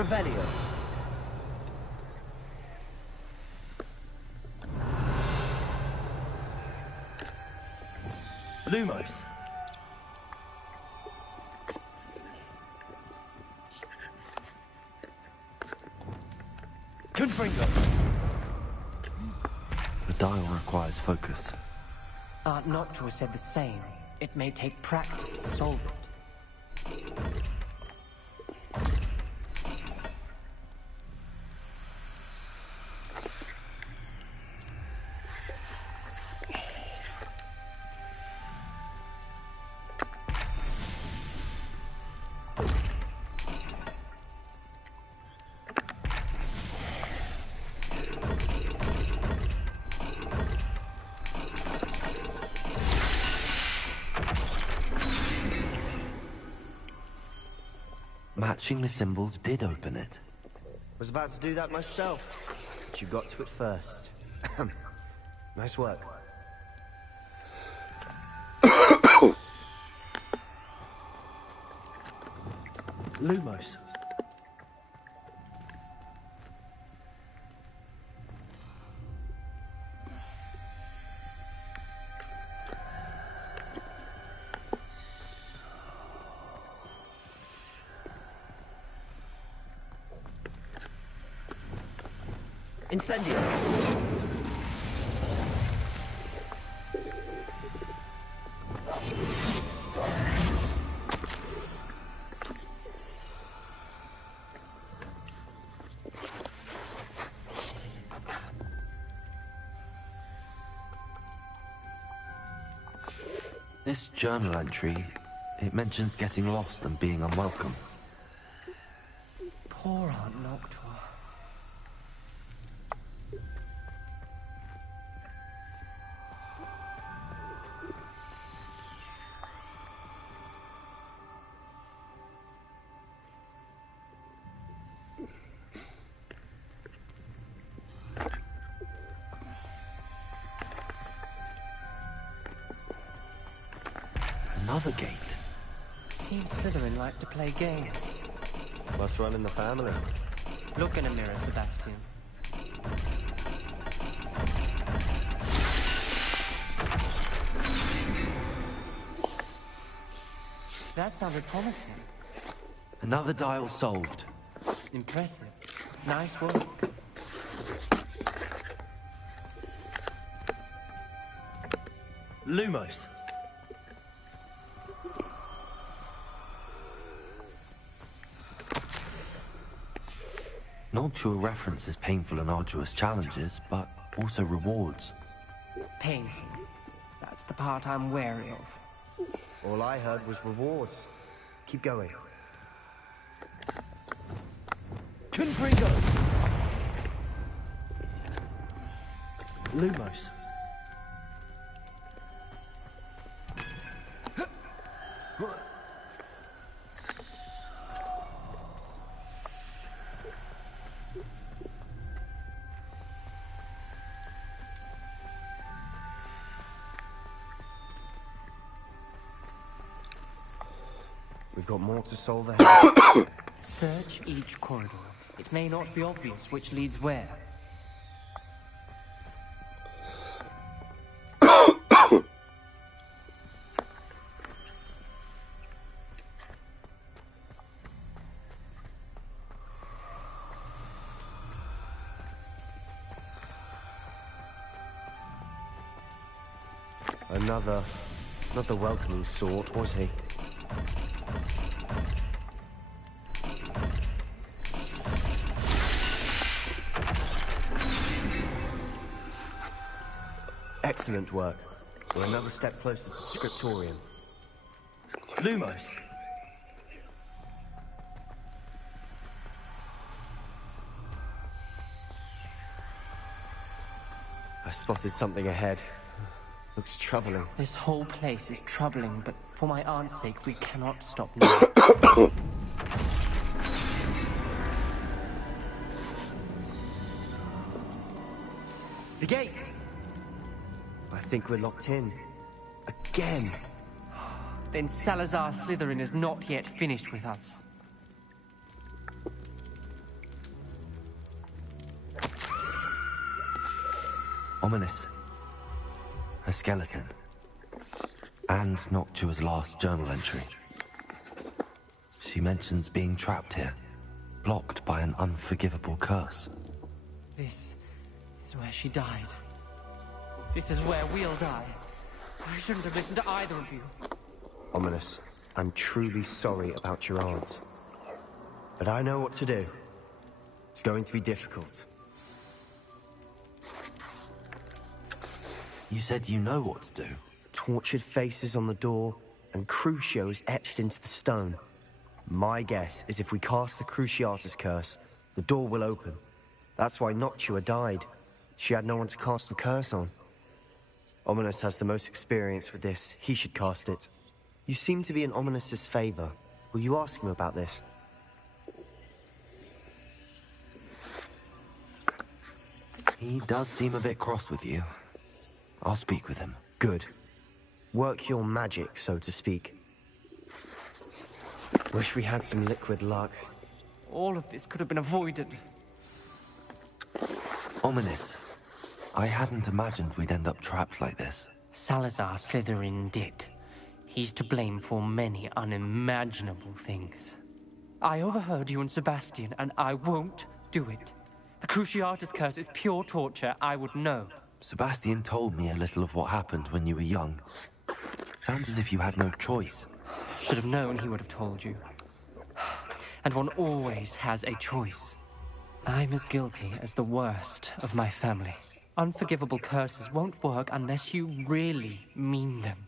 Revelio. Lumos. Confringo. The dial requires focus. Art Noctua said the same. It may take practice to solve it. Matching the symbols did open it. Was about to do that myself, but you got to it first. Nice work. Lumos. Incendio. This journal entry, it mentions getting lost and being unwelcome. Poor Aunt Noctua. Another gate. Seems Slytherin like to play games. Must run in the family. Look in a mirror, Sebastian. That sounded promising. Another dial solved. Impressive. Nice work. Lumos. Noctua references painful and arduous challenges, but also rewards. Painful. That's the part I'm wary of. All I heard was rewards. Keep going. Confringo. Lumos. We've got more to solve ahead. Search each corridor. It may not be obvious which leads where. Another, not the welcoming sort, was he? Excellent work. We're another step closer to the scriptorium. Lumos. I spotted something ahead. Looks troubling. This whole place is troubling, but for my aunt's sake, we cannot stop now. The gate! I think we're locked in. Again. Then Salazar Slytherin is not yet finished with us. Ominous. A skeleton. And Noctua's last journal entry. She mentions being trapped here, blocked by an unforgivable curse. This is where she died. This is where we'll die. I shouldn't have listened to either of you. Ominous, I'm truly sorry about your aunt. But I know what to do. It's going to be difficult. You said you know what to do. Tortured faces on the door, and Crucios etched into the stone. My guess is if we cast the Cruciatus curse, the door will open. That's why Noctua died. She had no one to cast the curse on. Ominous has the most experience with this. He should cast it. You seem to be in Ominous's favor. Will you ask him about this? He does seem a bit cross with you. I'll speak with him. Good. Work your magic, so to speak. Wish we had some liquid luck. All of this could have been avoided. Ominous. I hadn't imagined we'd end up trapped like this. Salazar Slytherin did. He's to blame for many unimaginable things. I overheard you and Sebastian, and I won't do it. The Cruciatus curse is pure torture, I would know. Sebastian told me a little of what happened when you were young. Sounds as if you had no choice. Should have known he would have told you. And one always has a choice. I'm as guilty as the worst of my family. Unforgivable curses won't work unless you really mean them.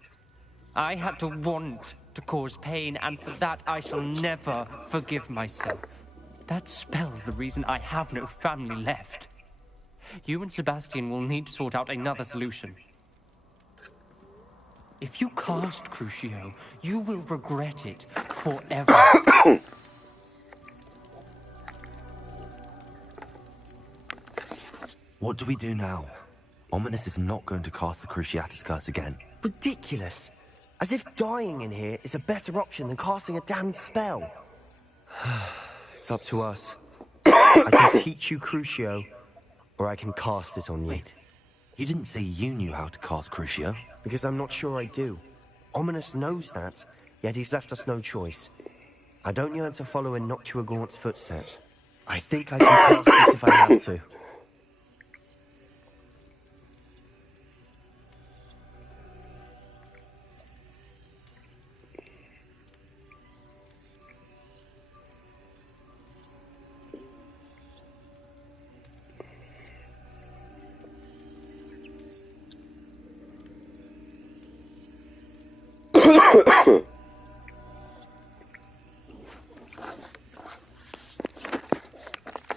I had to want to cause pain, and for that I shall never forgive myself. That spell's the reason I have no family left. You and Sebastian will need to sort out another solution. If you cast Crucio, you will regret it forever. What do we do now? Ominous is not going to cast the Cruciatus curse again. Ridiculous! As if dying in here is a better option than casting a damned spell. It's up to us. I can teach you Crucio, or I can cast it on you. Wait, you didn't say you knew how to cast Crucio? Because I'm not sure I do. Ominous knows that, yet he's left us no choice. I don't yearn to follow in Noctua Gaunt's footsteps. I think I can cast this if I have to.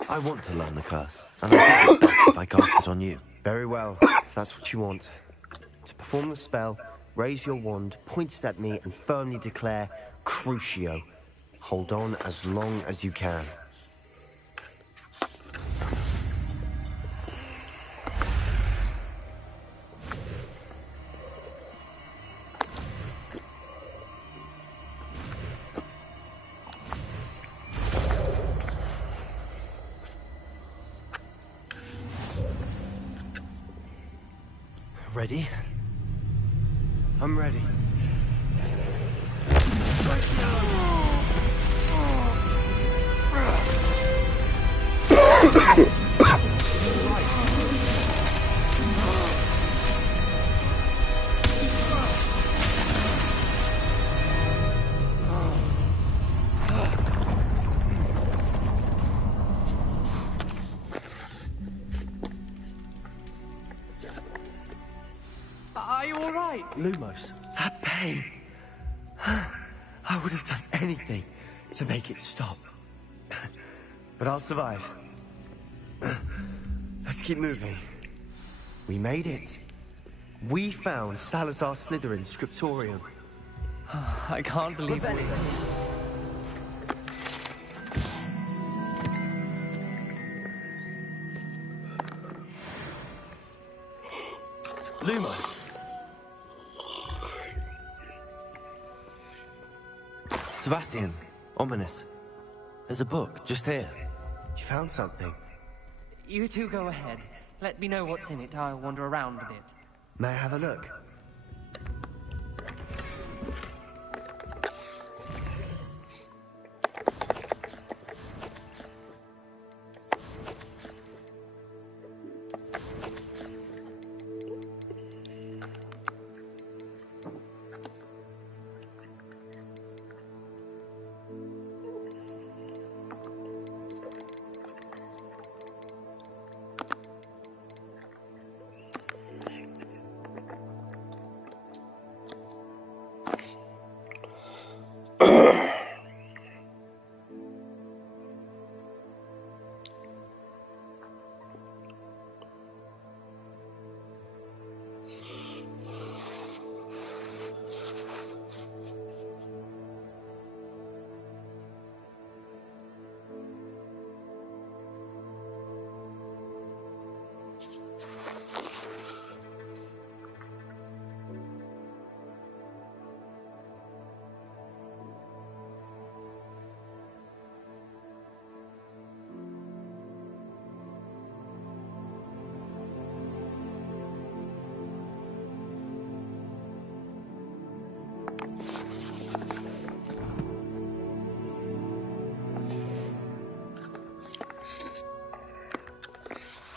I want to learn the curse, and I think it's best if I cast it on you. Very well, if that's what you want. To perform the spell, raise your wand, point it at me, and firmly declare Crucio. Hold on as long as you can. Ready? I'm ready. Are you all right? Lumos, that pain. I would have done anything to make it stop. But I'll survive. Let's keep moving. We made it. We found Salazar Slytherin's scriptorium. I can't believe it. Lumos. Sebastian, Ominous. There's a book just here. You found something. You two go ahead. Let me know what's in it. I'll wander around a bit. May I have a look?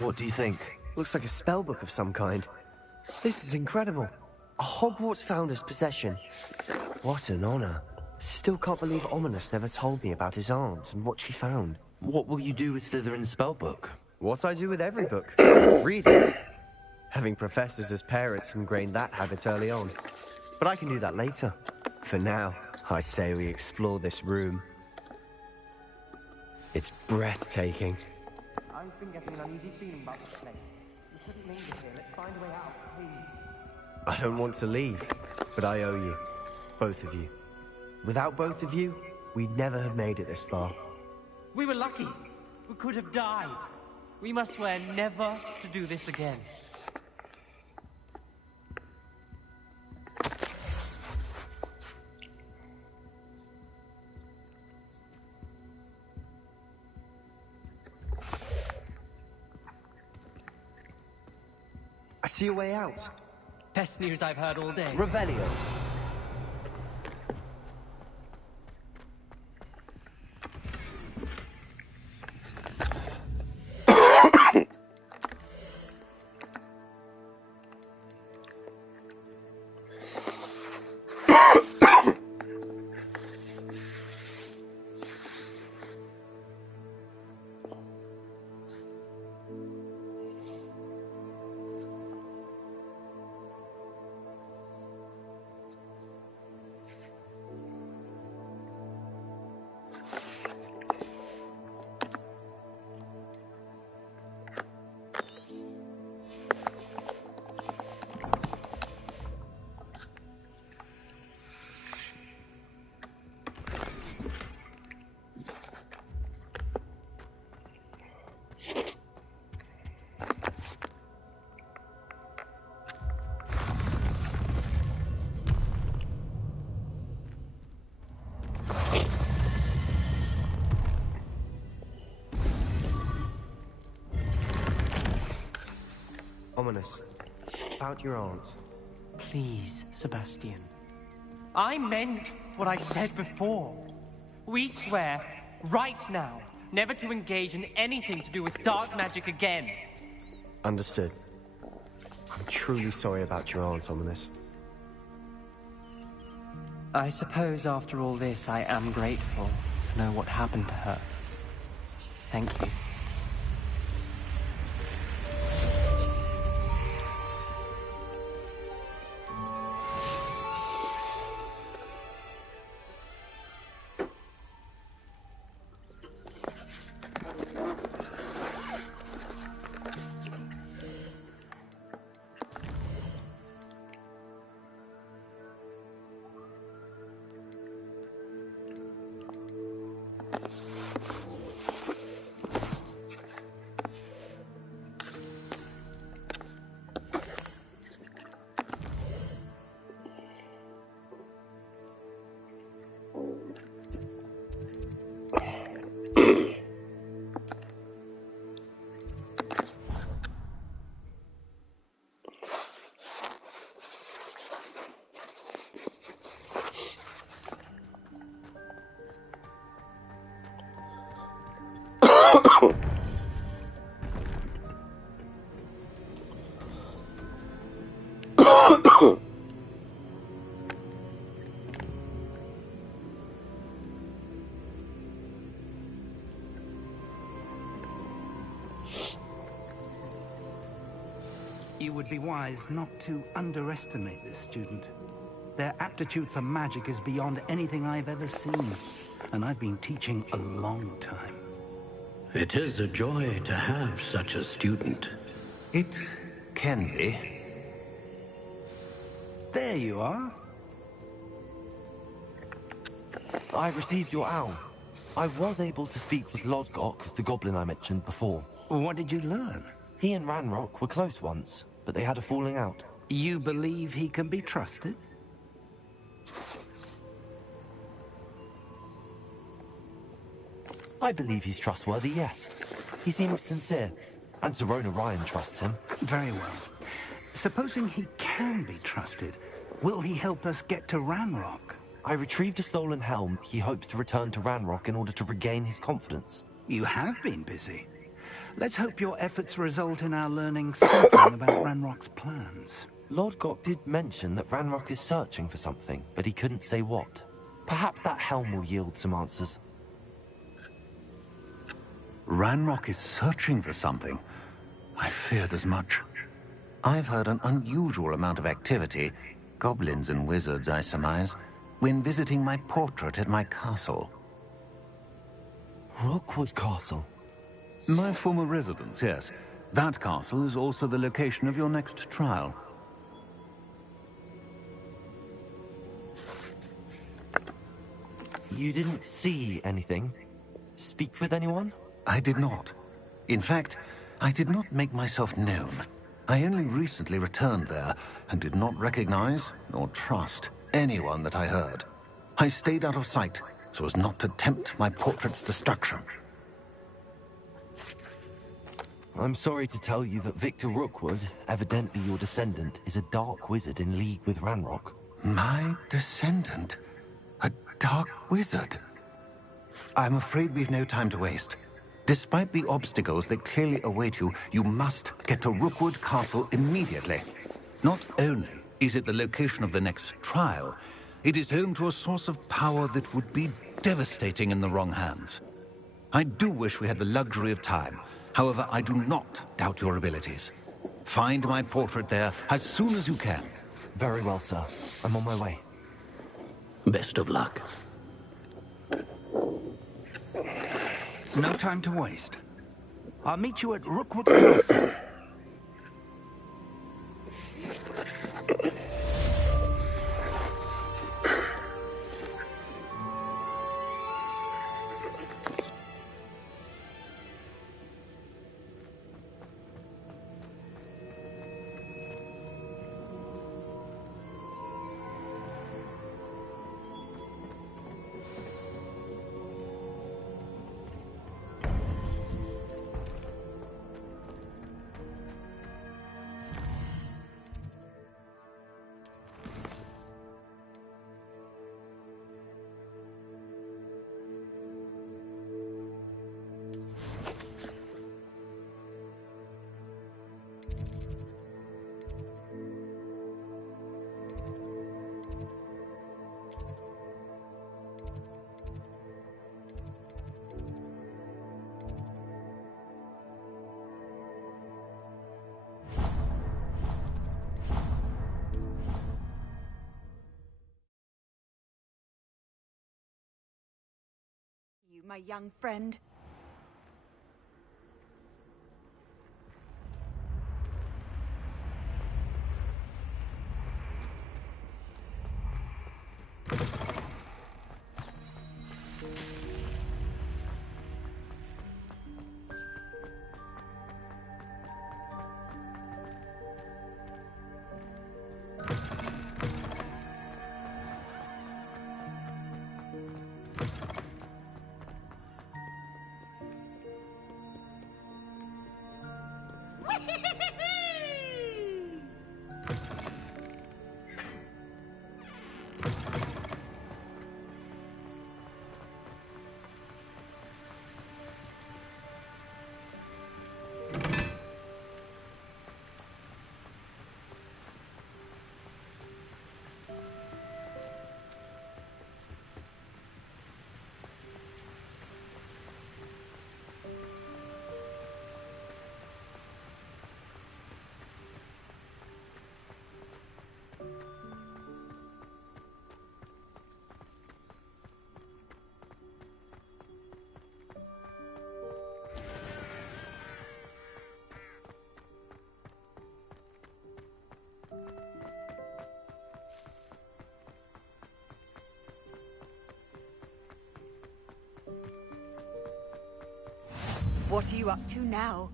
What do you think? Looks like a spellbook of some kind. This is incredible. A Hogwarts founder's possession. What an honor. Still can't believe Ominous never told me about his aunt and what she found. What will you do with Slytherin's spellbook? What I do with every book. Read it. Having professors as parents ingrained that habit early on. But I can do that later. For now, I say we explore this room. It's breathtaking. I've been getting an uneasy feeling about this place. We shouldn't linger here. Let's find a way out, please. I don't want to leave, but I owe you. Both of you. Without both of you, we'd never have made it this far. We were lucky. We could have died. We must swear never to do this again. I see a way out. Best news I've heard all day. Revelio. Ominous. About your aunt. Please, Sebastian. I meant what I said before. We swear, right now, never to engage in anything to do with dark magic again. Understood. I'm truly sorry about your aunt, Ominous. I suppose after all this, I am grateful to know what happened to her. Thank you. You would be wise not to underestimate this student. Their aptitude for magic is beyond anything I've ever seen, and I've been teaching a long time. It is a joy to have such a student. It can be. There you are. I received your owl. I was able to speak with Lodgok, the goblin I mentioned before. What did you learn? He and Ranrock were close once, but they had a falling out. You believe he can be trusted? I believe he's trustworthy, yes. He seems sincere, and Serona Ryan trusts him. Very well. Supposing he can be trusted, will he help us get to Ranrock? I retrieved a stolen helm. He hopes to return to Ranrock in order to regain his confidence. You have been busy. Let's hope your efforts result in our learning something about Ranrock's plans. Lodgok did mention that Ranrock is searching for something, but he couldn't say what. Perhaps that helm will yield some answers. Ranrock is searching for something. I feared as much. I've heard an unusual amount of activity, goblins and wizards, I surmise, when visiting my portrait at my castle. Rookwood Castle? My former residence, yes. That castle is also the location of your next trial. You didn't see anything? Speak with anyone? I did not. In fact, I did not make myself known. I only recently returned there and did not recognize nor trust anyone that I heard. I stayed out of sight so as not to tempt my portrait's destruction. I'm sorry to tell you that Victor Rookwood, evidently your descendant, is a dark wizard in league with Ranrock. My descendant? A dark wizard? I'm afraid we've no time to waste. Despite the obstacles that clearly await you, you must get to Rookwood Castle immediately. Not only is it the location of the next trial, it is home to a source of power that would be devastating in the wrong hands. I do wish we had the luxury of time. However, I do not doubt your abilities. Find my portrait there as soon as you can. Very well, sir. I'm on my way. Best of luck. No time to waste. I'll meet you at Rookwood Castle. You, my young friend. What are you up to now?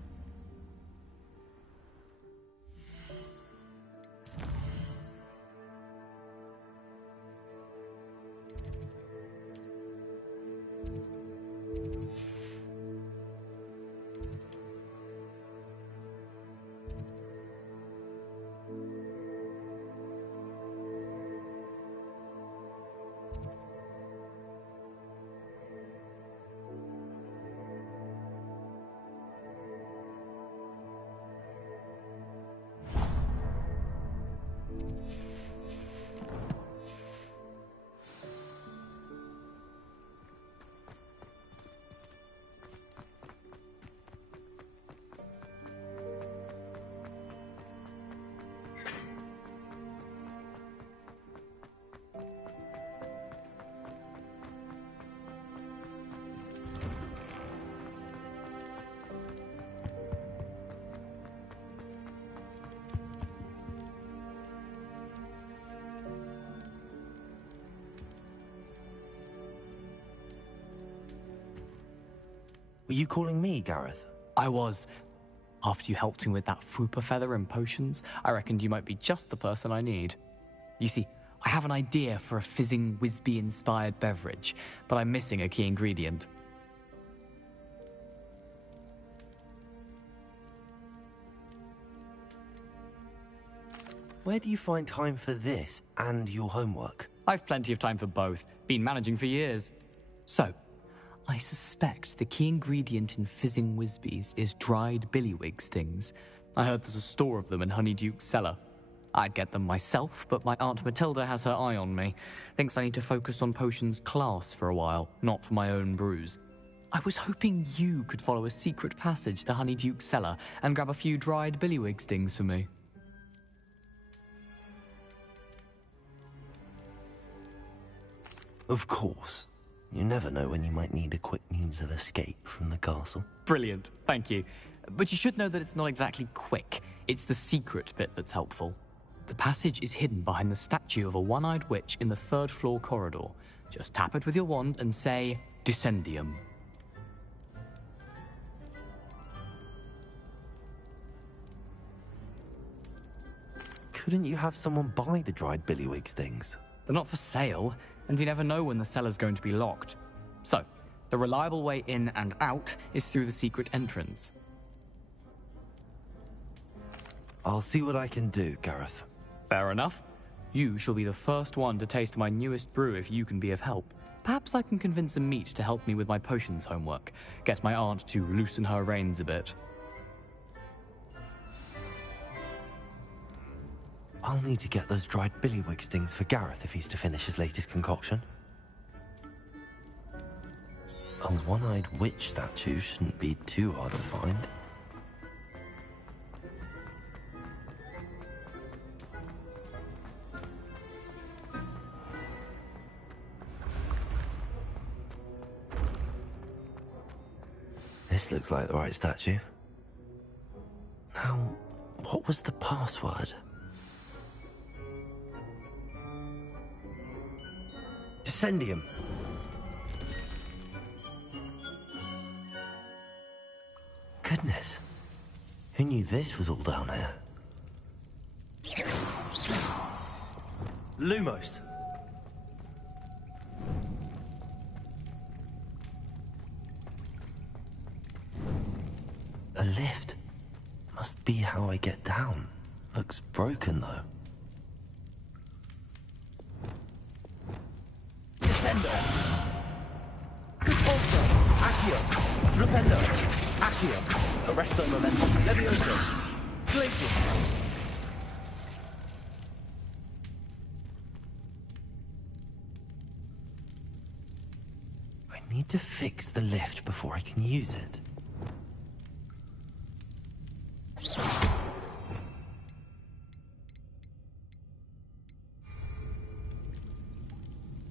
Were you calling me, Gareth? I was. After you helped me with that Fupa feather and potions, I reckoned you might be just the person I need. You see, I have an idea for a fizzing Whizbee-inspired beverage, but I'm missing a key ingredient. Where do you find time for this and your homework? I've plenty of time for both. Been managing for years. So, I suspect the key ingredient in fizzing Whizbees is dried billywig stings. I heard there's a store of them in Honeyduke's cellar. I'd get them myself, but my Aunt Matilda has her eye on me. Thinks I need to focus on potions class for a while, not for my own brews. I was hoping you could follow a secret passage to Honeyduke's cellar and grab a few dried billywig stings for me. Of course. You never know when you might need a quick means of escape from the castle. Brilliant, thank you. But you should know that it's not exactly quick. It's the secret bit that's helpful. The passage is hidden behind the statue of a one-eyed witch in the third-floor corridor. Just tap it with your wand and say, Descendium. Couldn't you have someone buy the dried billywig stings? They're not for sale, and you never know when the cellar's going to be locked. So, the reliable way in and out is through the secret entrance. I'll see what I can do, Gareth. Fair enough. You shall be the first one to taste my newest brew if you can be of help. Perhaps I can convince a meat to help me with my potions homework. Get my aunt to loosen her reins a bit. I'll need to get those dried billywig stings for Gareth if he's to finish his latest concoction. A one-eyed witch statue shouldn't be too hard to find. This looks like the right statue. Now, what was the password? Descendium. Goodness. Who knew this was all down here? Lumos. A lift. Must be how I get down. Looks broken, though. Descendo. Contorto. Accio. Flipendo. Accio. Arresto momentum. Levioso. Glacial. I need to fix the lift before I can use it.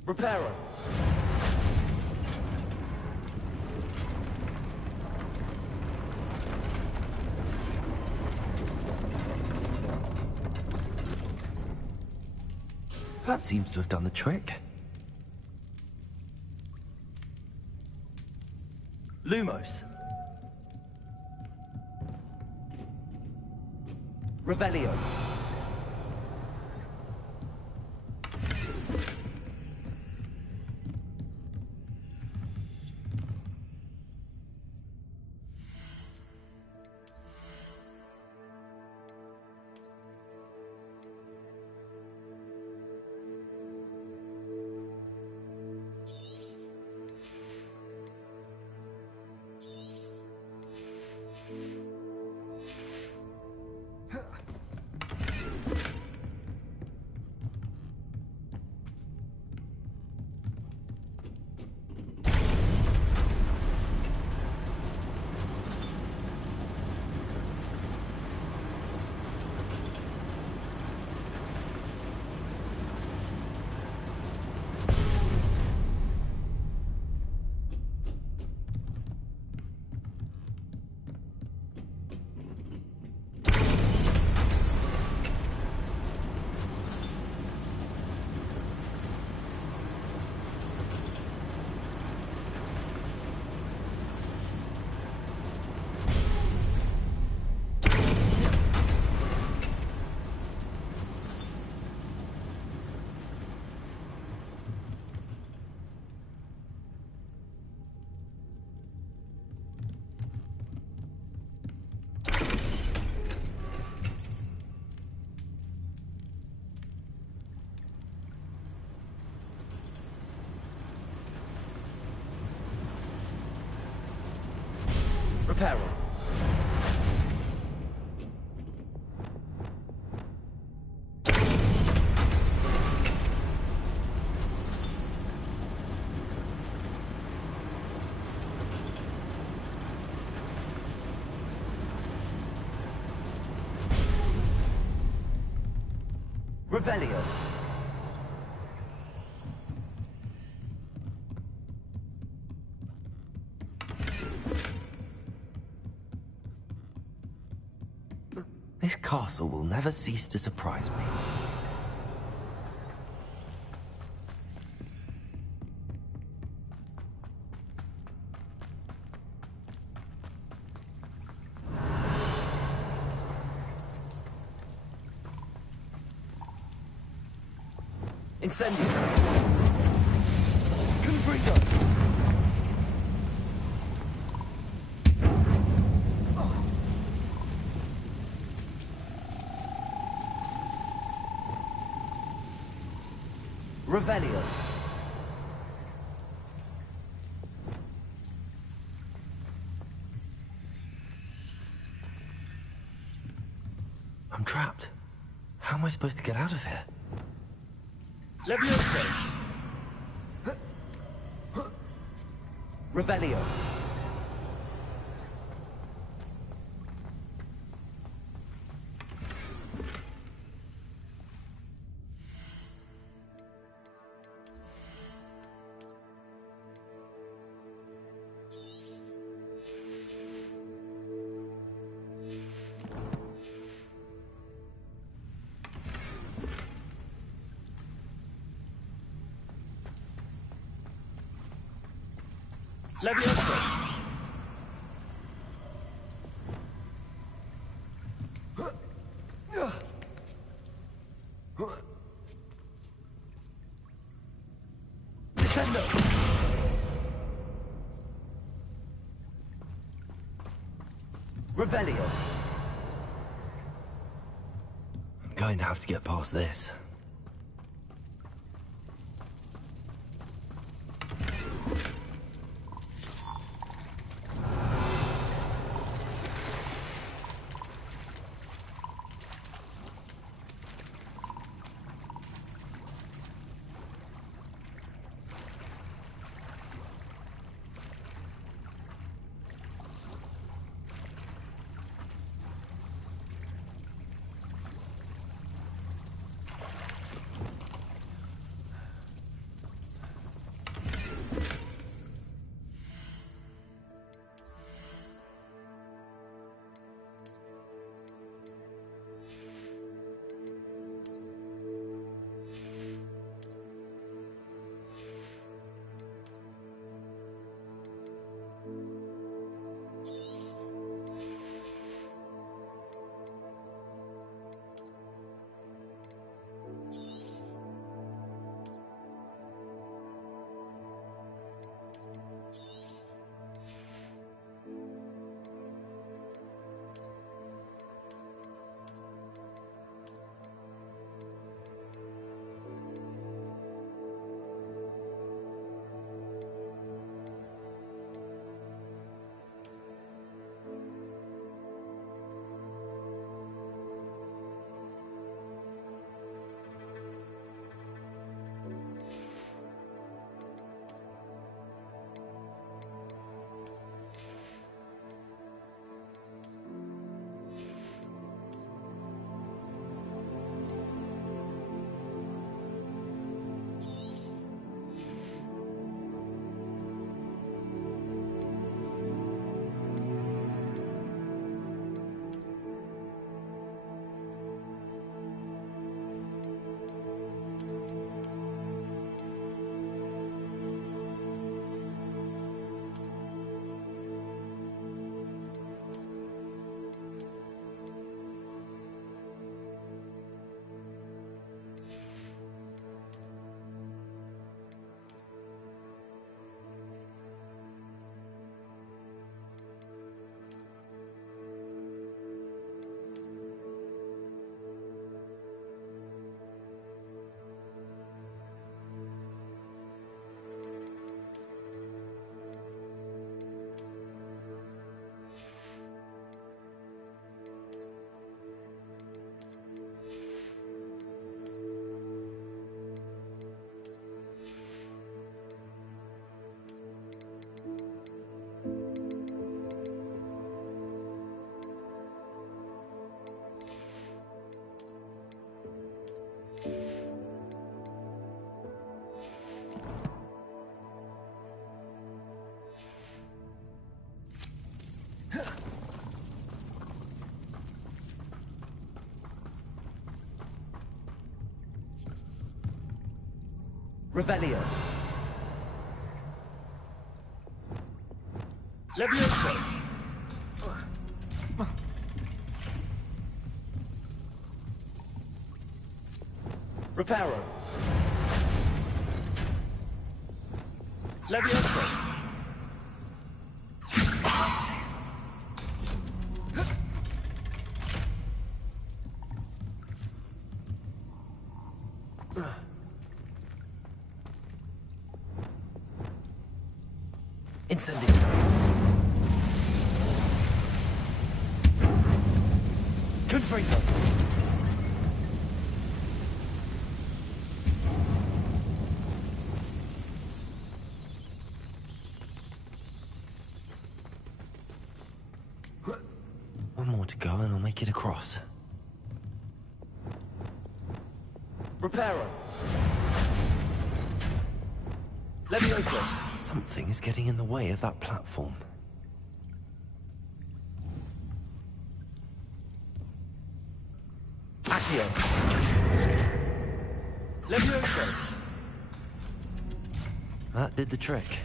Reparo. That seems to have done the trick. Lumos. Revelio. Reparo. Revelio. This castle will never cease to surprise me. Incendio. Confrido. Revelio. I'm trapped. How am I supposed to get out of here? Levioso. Revelio. Levioso. Descendo. Revelio. I'm going to have to get past this. Revelio. Levioso. Reparo. Levioso. Incendio. Confringo. One more to go and I'll make it across. Reparo. Levioso. Something is getting in the way of that platform. Accio. Levioso. That did the trick.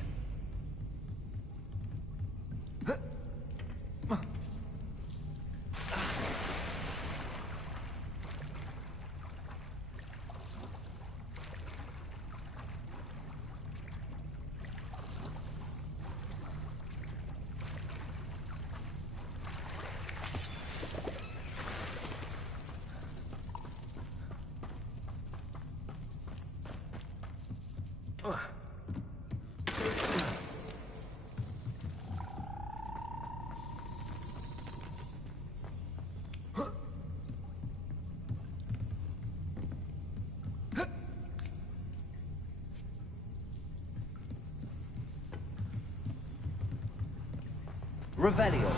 Revelio.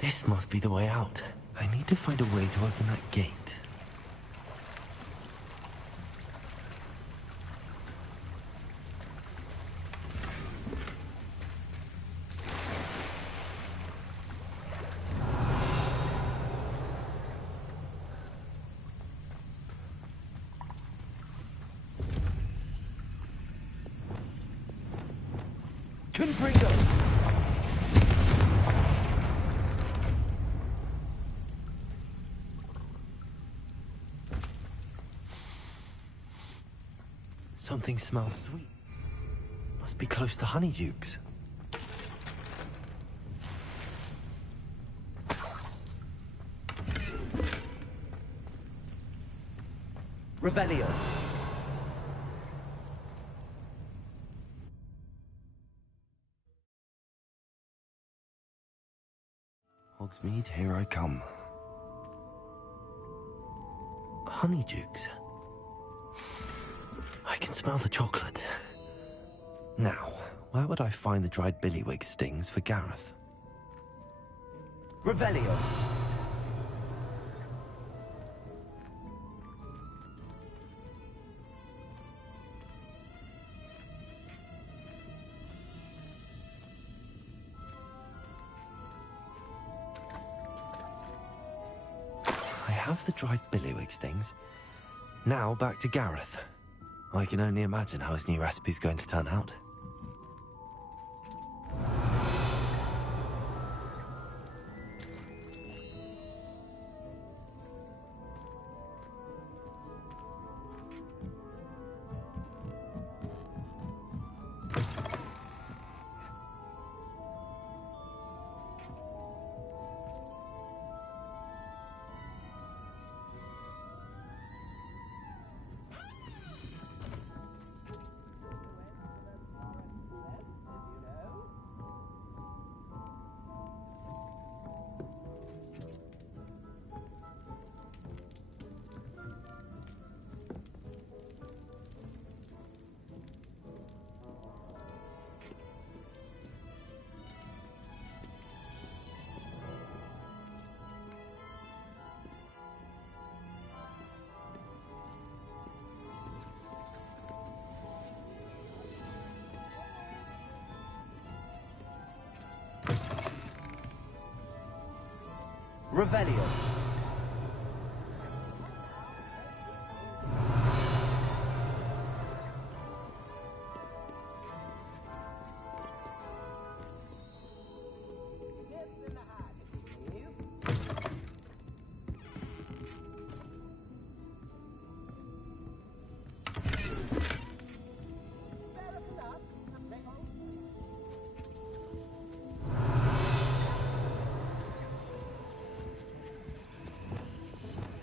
This must be the way out. I need to find a way to open that gate. Confringo. Something smells sweet. Must be close to Honeydukes. Revelio. Hogsmeade, here I come. Honeydukes. I can smell the chocolate. Now, where would I find the dried billywig stings for Gareth? Revelio. I have the dried billywig stings. Now back to Gareth. I can only imagine how his new recipe's going to turn out. Revelio.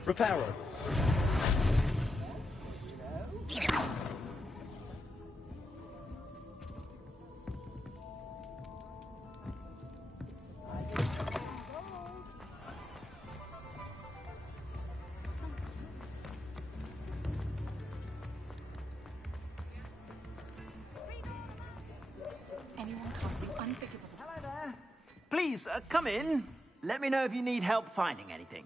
Reparo. Anyone casting unforgivable. Hello there. Please, come in. Let me know if you need help finding anything.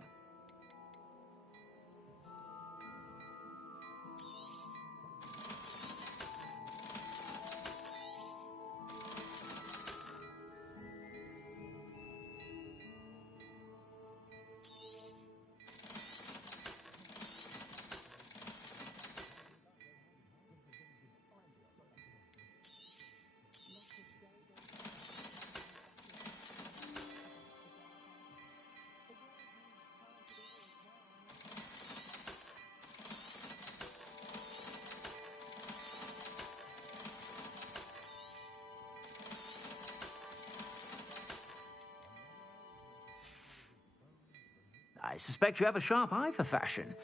I suspect you have a sharp eye for fashion.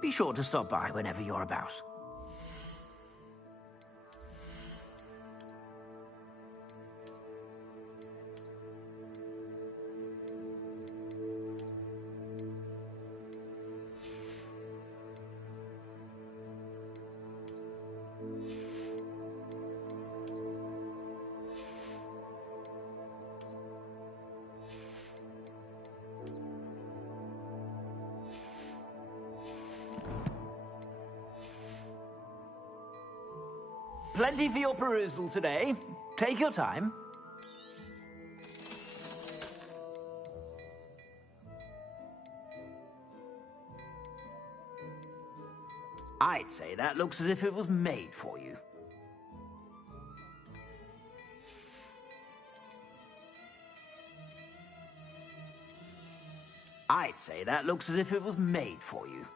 Be sure to stop by whenever you're about. Plenty for your perusal today. Take your time. I'd say that looks as if it was made for you. I'd say that looks as if it was made for you.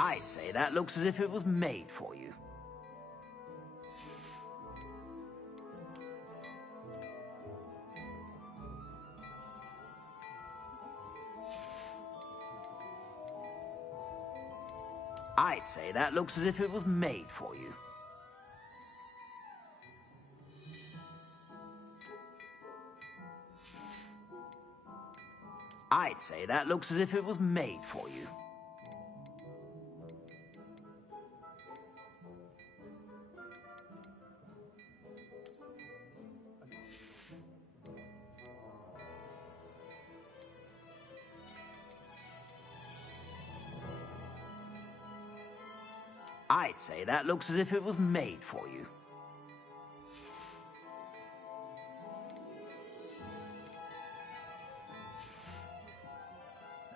I'd say that looks as if it was made for you. I'd say that looks as if it was made for you. I'd say that looks as if it was made for you. I'd say that looks as if it was made for you.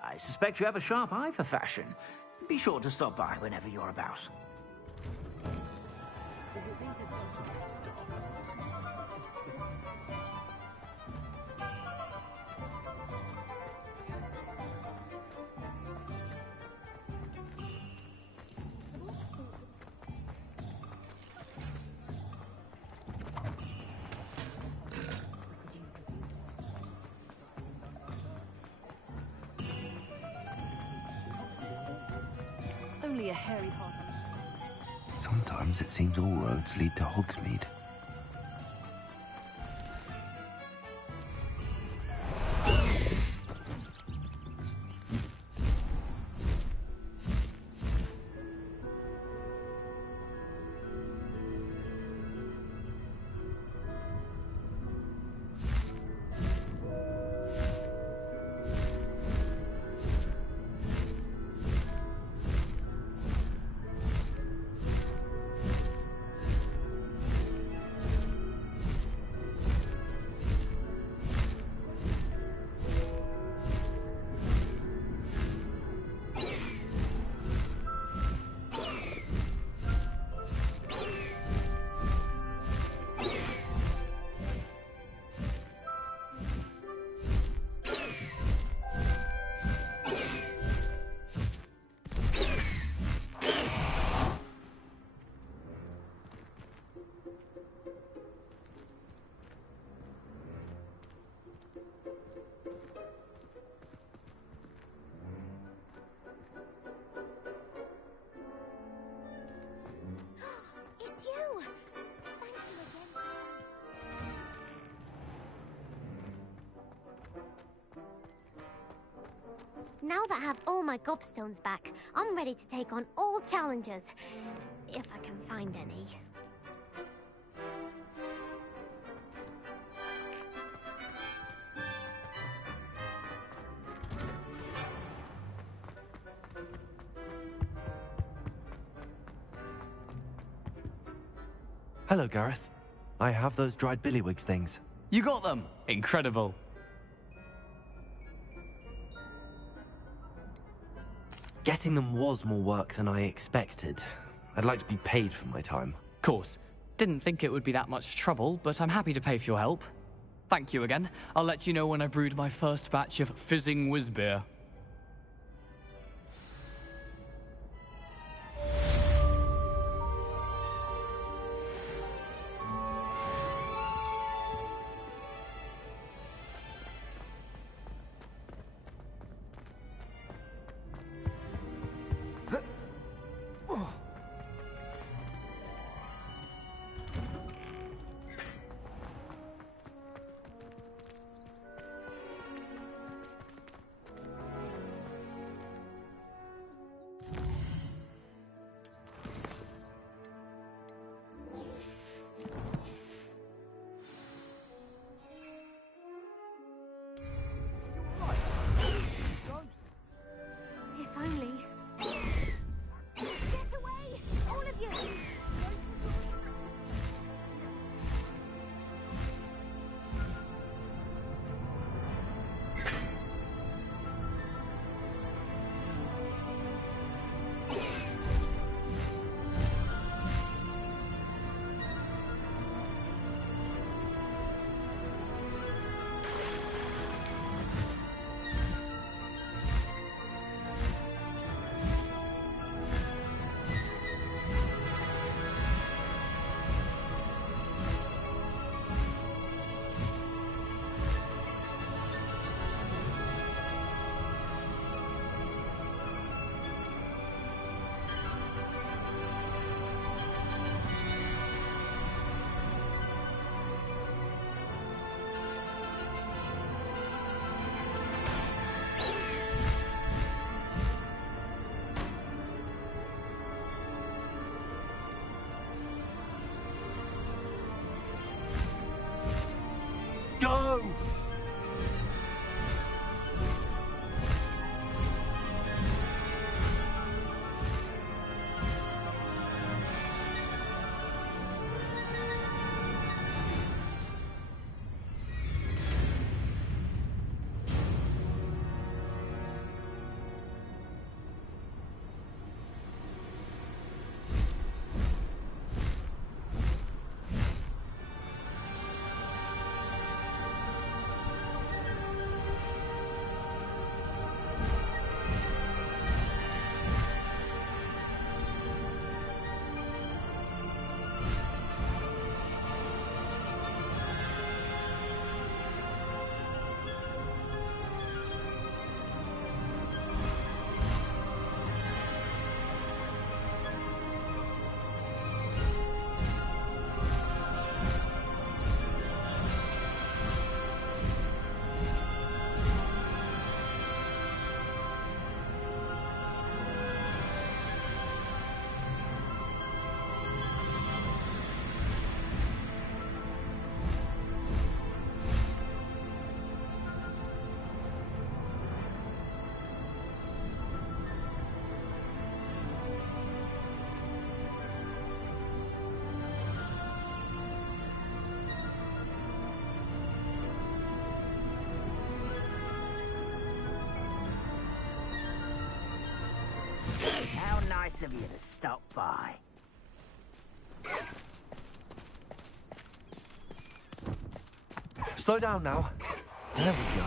I suspect you have a sharp eye for fashion. Be sure to stop by whenever you're about. Only a hairy heart. Sometimes it seems all roads lead to Hogsmeade. Now that I have all my gobstones back, I'm ready to take on all challenges. If I can find any. Hello, Gareth. I have those dried billywigs things. You got them! Incredible. Getting them was more work than I expected. I'd like to be paid for my time. Course. Didn't think it would be that much trouble, but I'm happy to pay for your help. Thank you again. I'll let you know when I've brewed my first batch of fizzing whizbeer. If only. Get away! All of you! Go! How nice of you to stop by. Slow down now. There we go.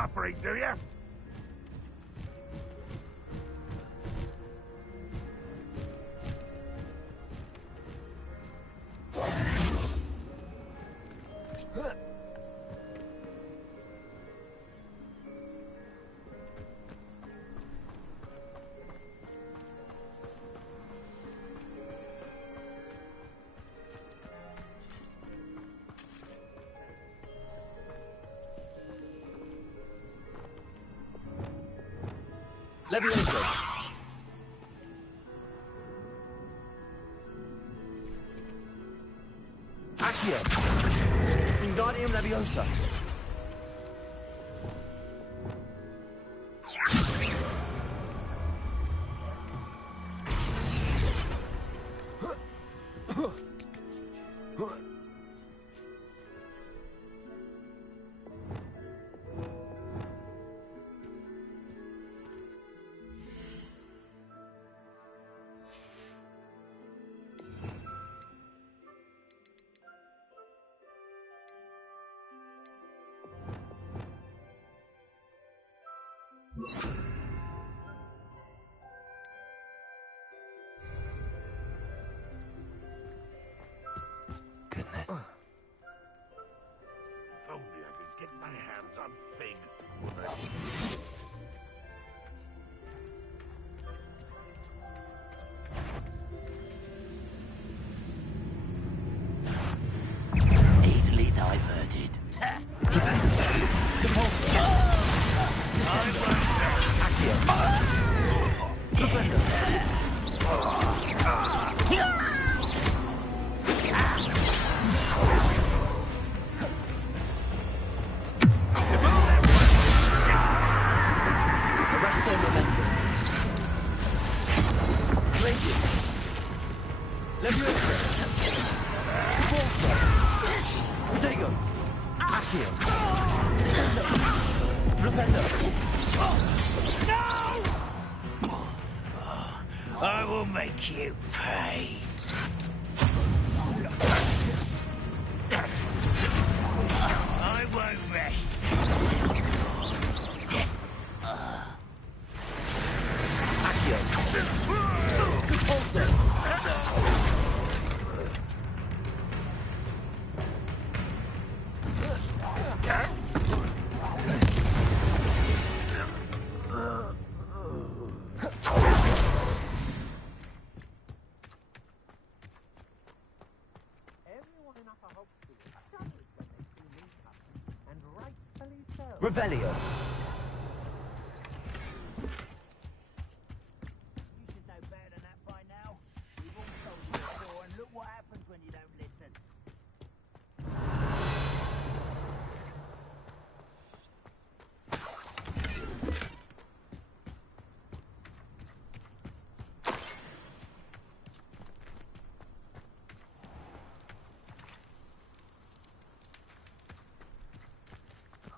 suffering, do you? Leviosa! Accio! Wingardium Leviosa! Goodness. If only I could get my hands on Fig. Easily diverted. Arresto Momentum. Krazy. Leviosa. Volta. Protego. Accio. Descendo. Flipendo. I will make you pay. I won't rest. Accio. Volta. Revelio. You should know better than that by now. We've all told you before, and look what happens when you don't listen.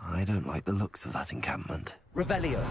I don't like the looks of that encampment. Revelio.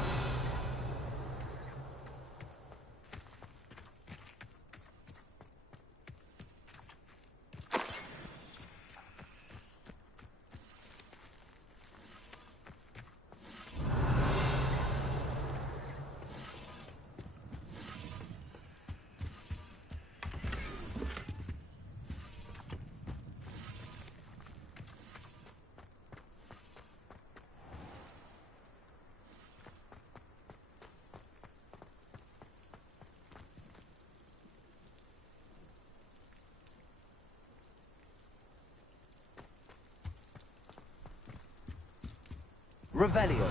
Revelio.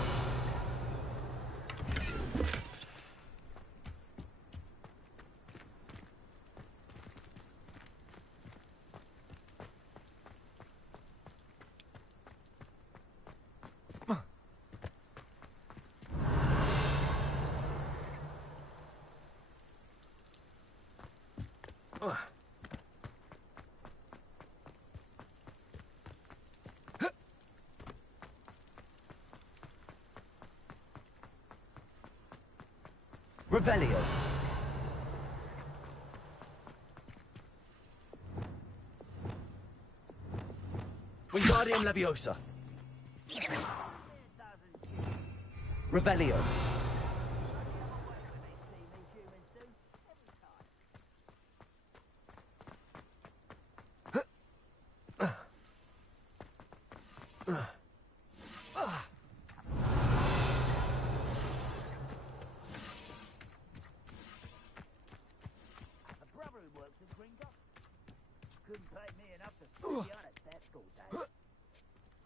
Revelio. Wingardium Leviosa. It doesn't Revelio.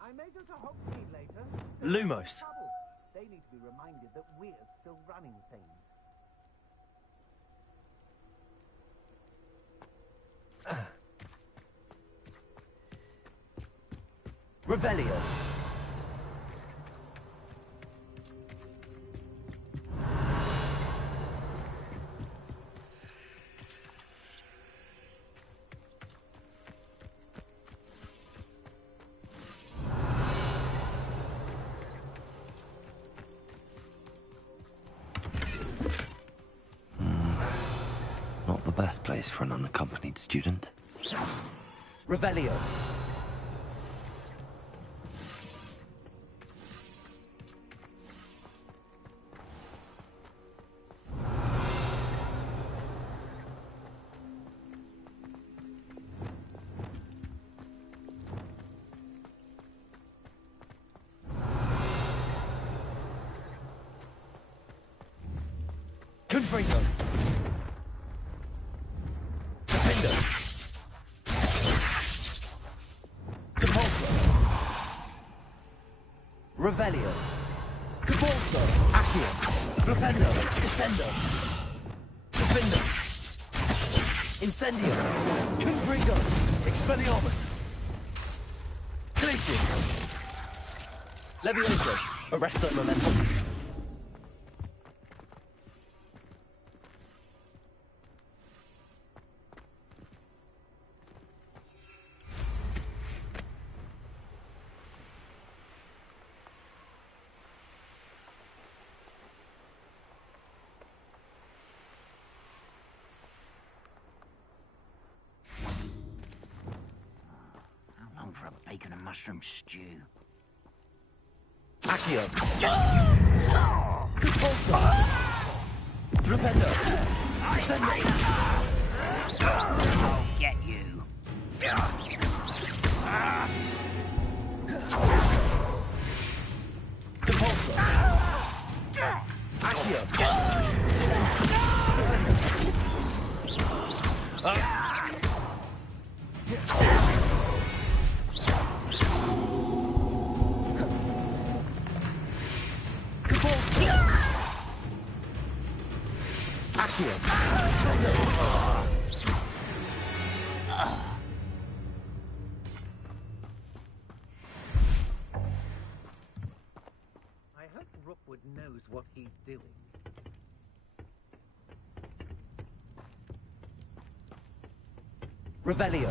I may go to Hogsmeade later. Lumos. They need to be reminded that we're still running things. Revelio. Not the best place for an unaccompanied student. Revelio. Confringo. Defender. Depulso. Revelio. Depulso. Accio. Flipendo. Descendo. Defender. Incendio. Confringo. Expelliarmus. Glacius. Levioso. Arresto Momentum. How long for a bacon and mushroom stew? Accio. Depulso. Flipendo. Descendo. I'll get you. Depulso. Accio. Descendo. Accio. I hope Rookwood knows what he's doing. Revelio.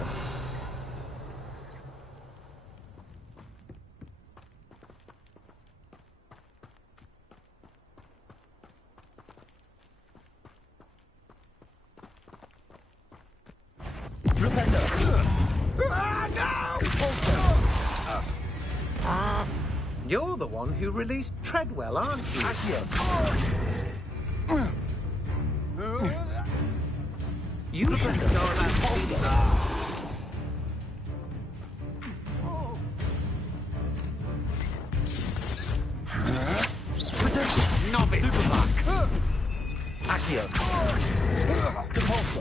Flipendo. You're the one who released Treadwell, aren't you? Accio. You should know about Tulsa. Novice. Supermark. Accio. Depulso.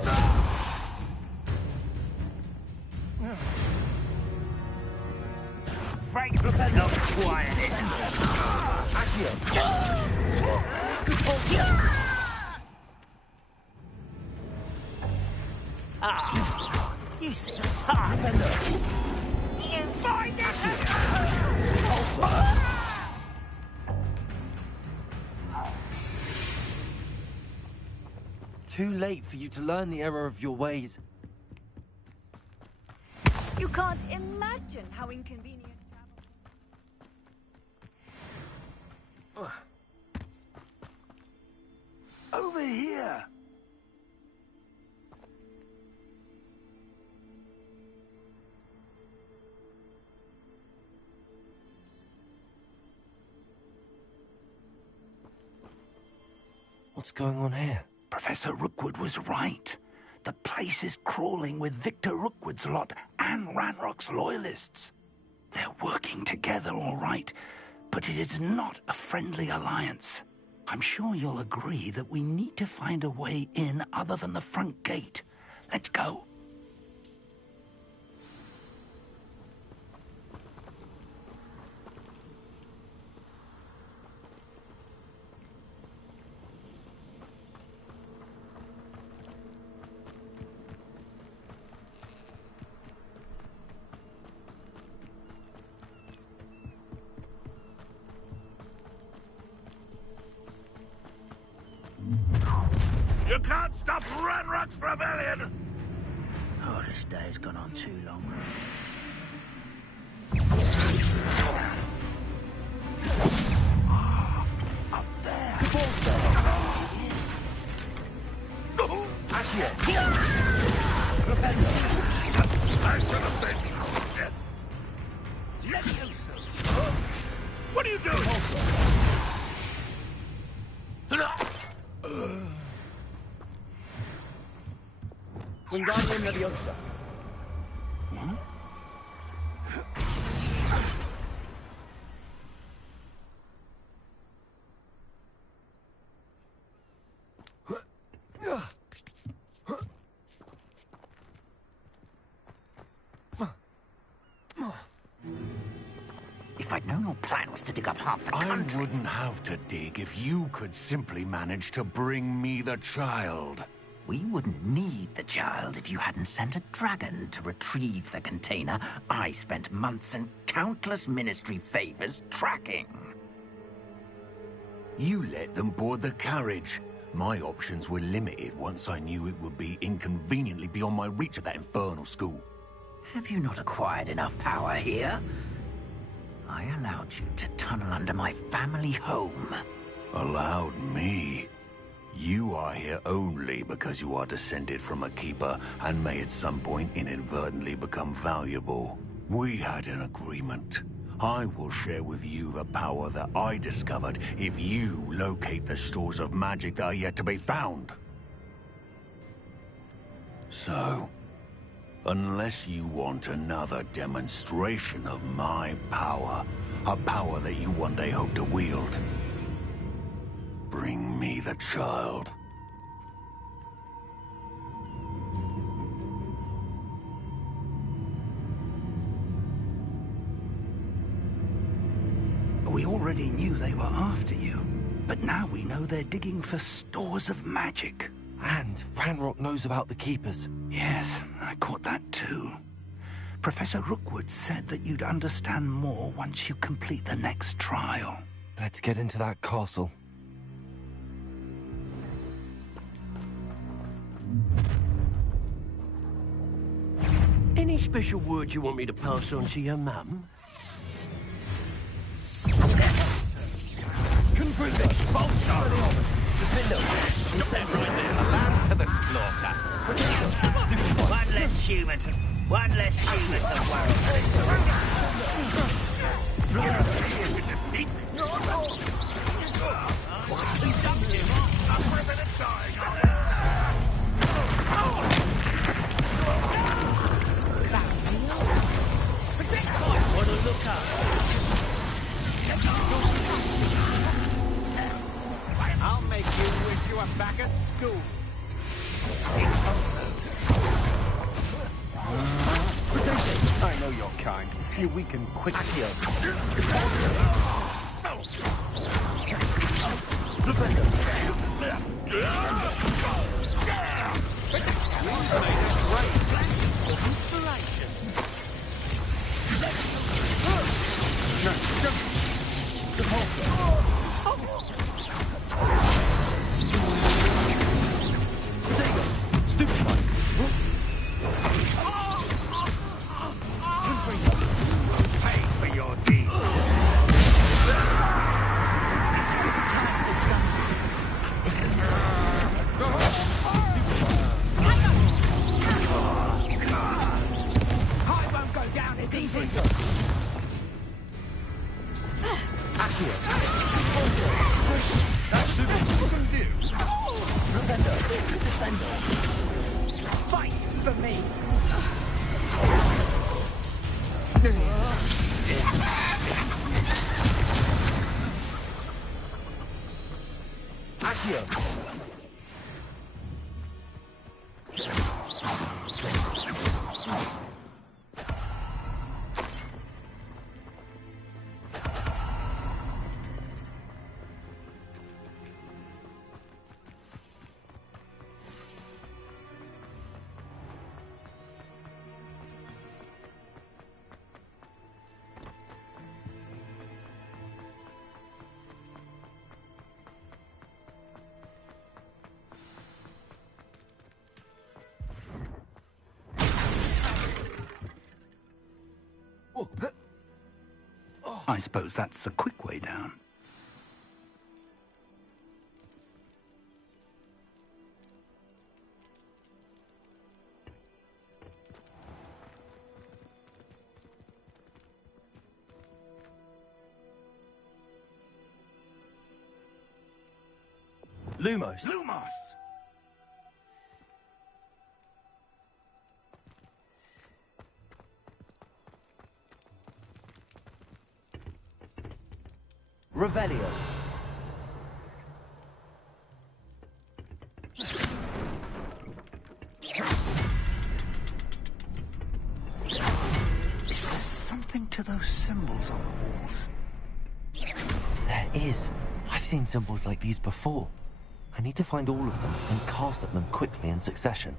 Frank, not quiet. Accio. Depulso. Ah, you seem tired. Do you find it? Depulso. Too late for you to learn the error of your ways. You can't imagine how inconvenient travel. Over here. What's going on here? Professor Rookwood was right. The place is crawling with Victor Rookwood's lot and Ranrock's loyalists. They're working together, all right, but it is not a friendly alliance. I'm sure you'll agree that we need to find a way in other than the front gate. Let's go. You can't stop Ranrock's rebellion! Oh, this day has gone on too long. Up there. I should have been death. What are you doing? Wingardium Leviosa. If I'd known your plan was to dig up half the country... I wouldn't have to dig if you could simply manage to bring me the child. We wouldn't need the child if you hadn't sent a dragon to retrieve the container I spent months and countless ministry favors tracking. You let them board the carriage. My options were limited once I knew it would be inconveniently beyond my reach at that infernal school. Have you not acquired enough power here? I allowed you to tunnel under my family home. Allowed me? You are here only because you are descended from a keeper and may at some point inadvertently become valuable. We had an agreement. I will share with you the power that I discovered if you locate the stores of magic that are yet to be found. So, unless you want another demonstration of my power, a power that you one day hope to wield, bring me the child. We already knew they were after you, but now we know they're digging for stores of magic. And Ranrock knows about the Keepers. Yes, I caught that too. Professor Rookwood said that you'd understand more once you complete the next trial. Let's get into that castle. Any special words you want me to pass on to your mum? Confirm expulsion! Step right there. A lamb to the slaughter. One less human to worry. Wanna look up? I'll make you wish you were back at school. I know your kind. You weaken quickly. That's what we can do. Defender! Descender! Fight for me! Accio! I suppose that's the quick way down. Lumos! Lumos! Revelio! Is there something to those symbols on the walls? There is. I've seen symbols like these before. I need to find all of them and cast at them quickly in succession.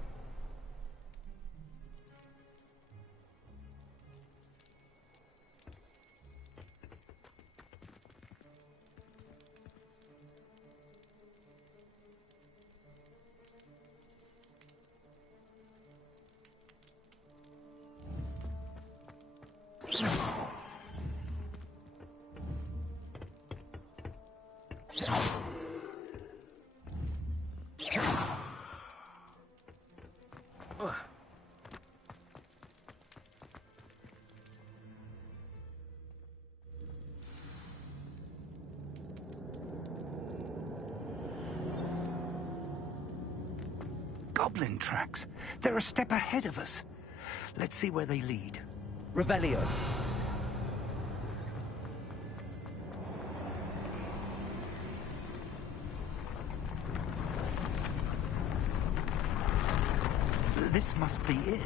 Goblin tracks. They're a step ahead of us. Let's see where they lead. Revelio! This must be it.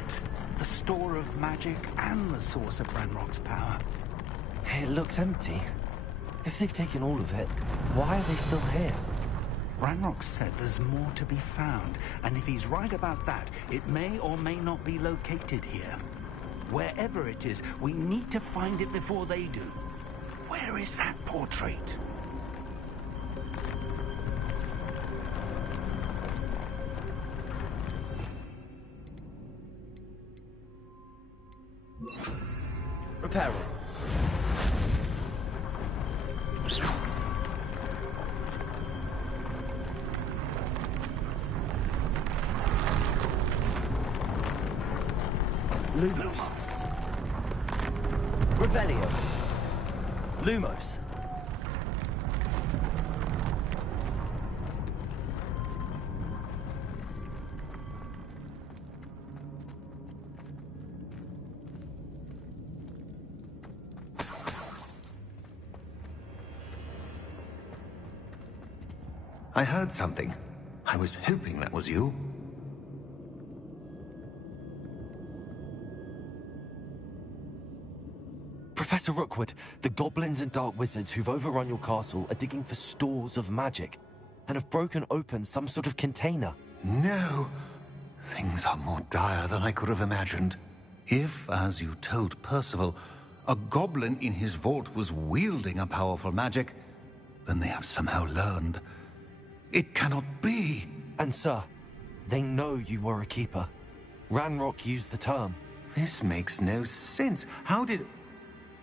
The store of magic and the source of Ranrock's power. It looks empty. If they've taken all of it, why are they still here? Ranrock said there's more to be found, and if he's right about that, it may or may not be located here. Wherever it is, we need to find it before they do. Where is that portrait? Reparo. Lumos. Revelio. Lumos. I heard something. I was hoping that was you. Professor Rookwood, the goblins and dark wizards who've overrun your castle are digging for stores of magic and have broken open some sort of container. No. Things are more dire than I could have imagined. If, as you told Percival, a goblin in his vault was wielding a powerful magic, then they have somehow learned. It cannot be. And sir, they know you were a keeper. Ranrock used the term. This makes no sense. How did...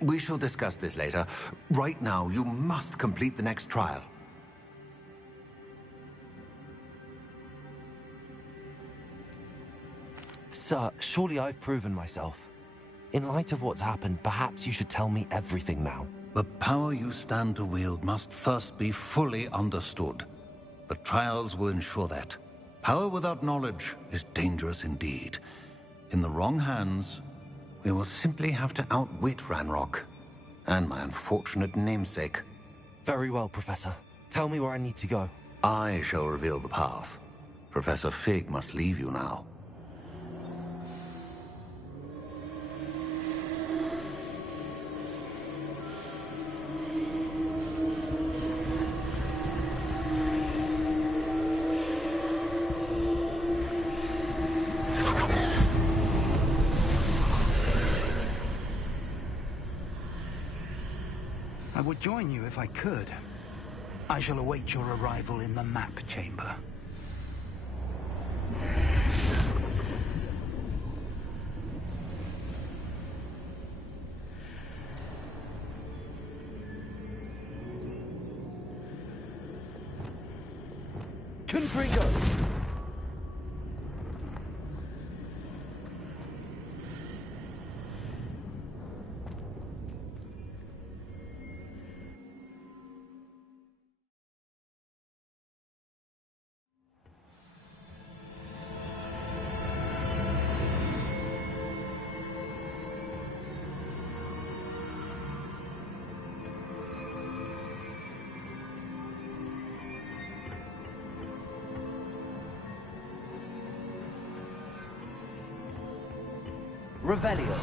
We shall discuss this later. Right now, you must complete the next trial. Sir, surely I've proven myself. In light of what's happened, perhaps you should tell me everything now. The power you stand to wield must first be fully understood. The trials will ensure that. Power without knowledge is dangerous indeed. In the wrong hands, we will simply have to outwit Ranrock and my unfortunate namesake. Very well, Professor. Tell me where I need to go. I shall reveal the path. Professor Fig must leave you now. I would join you if I could. I shall await your arrival in the map chamber. Confringo! Revelio.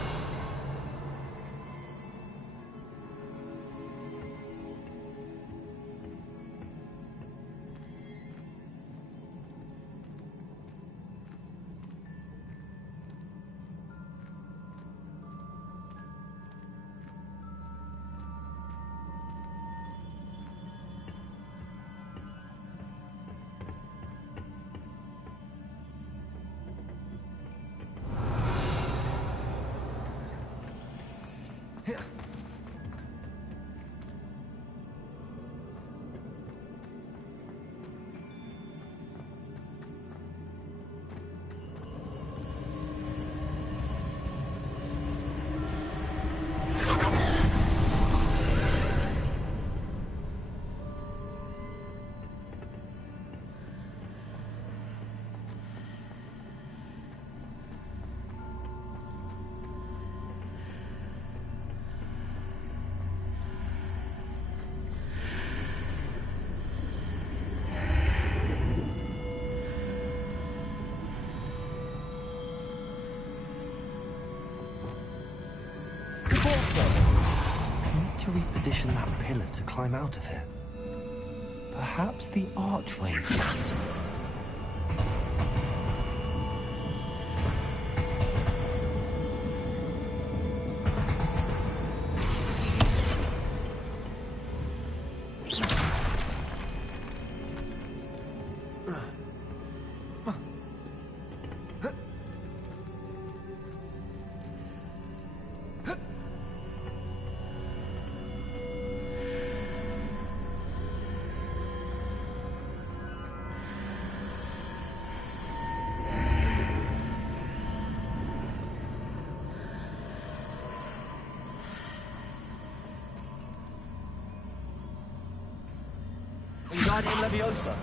I need to reposition that pillar to climb out of here. Perhaps the archway is the answer. Wingardium Leviosa.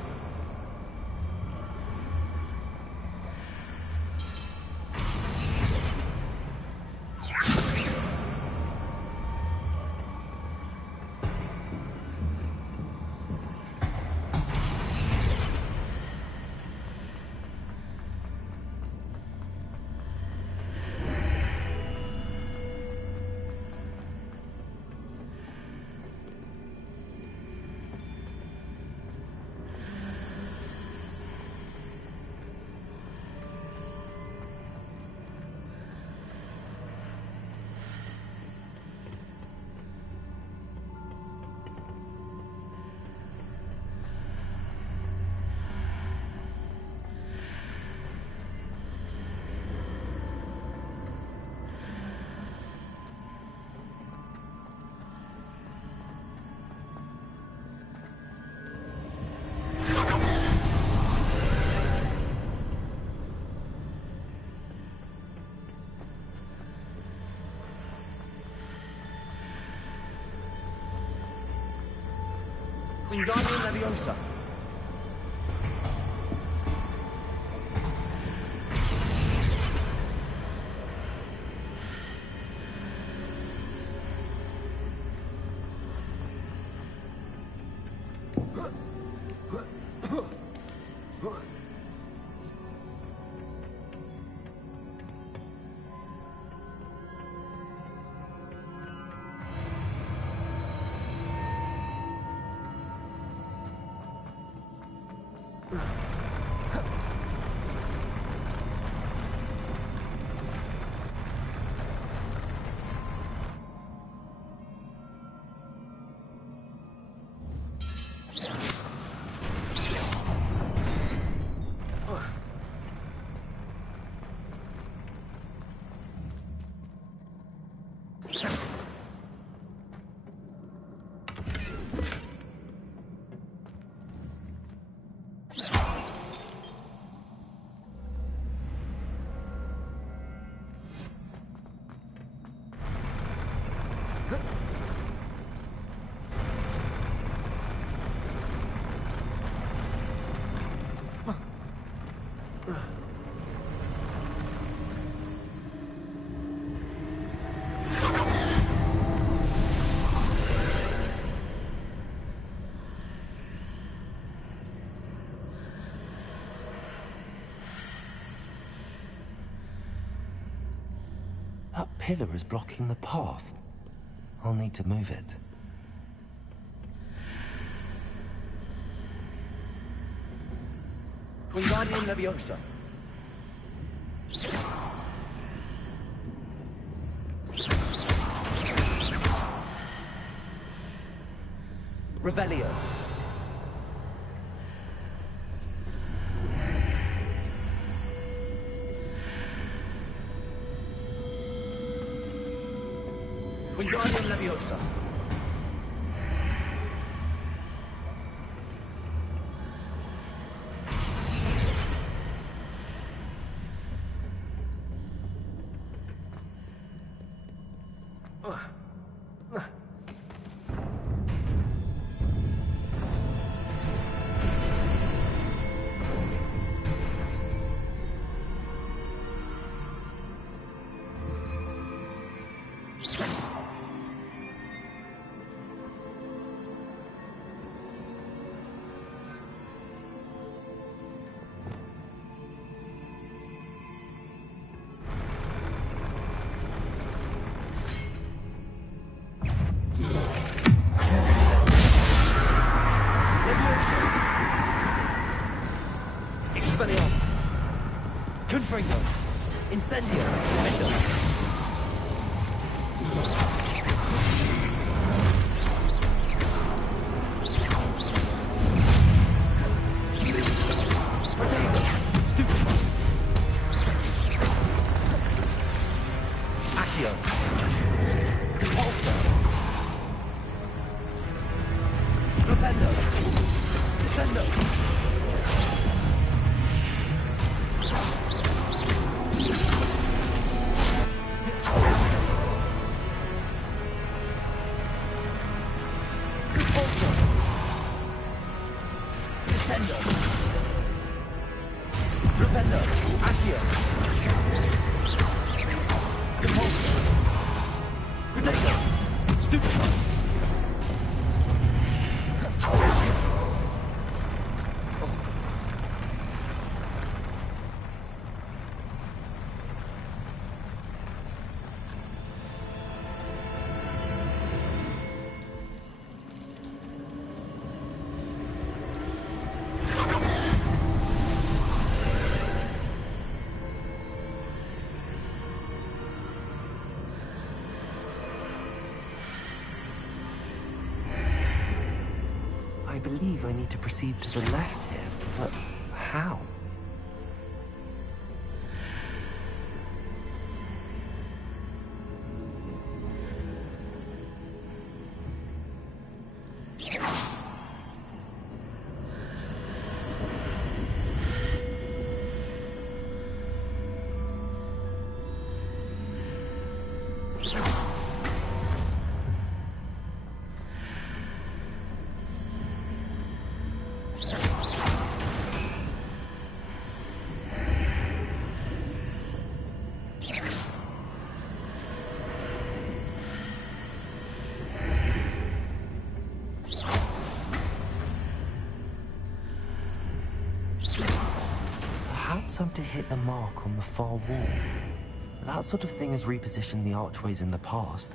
Wingardium Leviosa. That pillar is blocking the path. I'll need to move it. Wingardium Leviosa. Revelio. Wingardium Leviosa. Expelliarmus. Confringo. Incendio. Mendo. I believe I need to proceed to the left here, but how? Perhaps I'm to hit the mark on the far wall. That sort of thing has repositioned the archways in the past.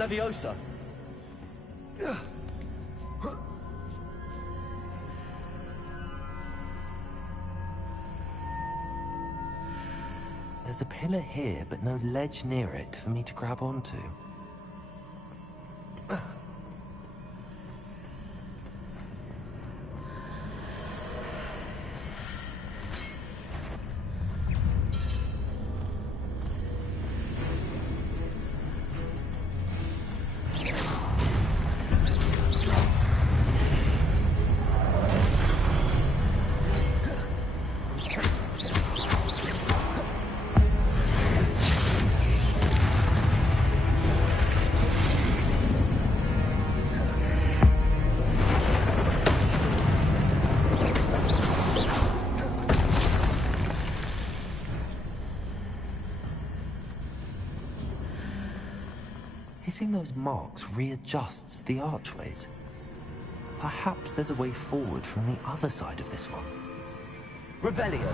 Leviosa. There's a pillar here, but no ledge near it for me to grab onto. Hitting those marks readjusts the archways. Perhaps there's a way forward from the other side of this one. Revelio.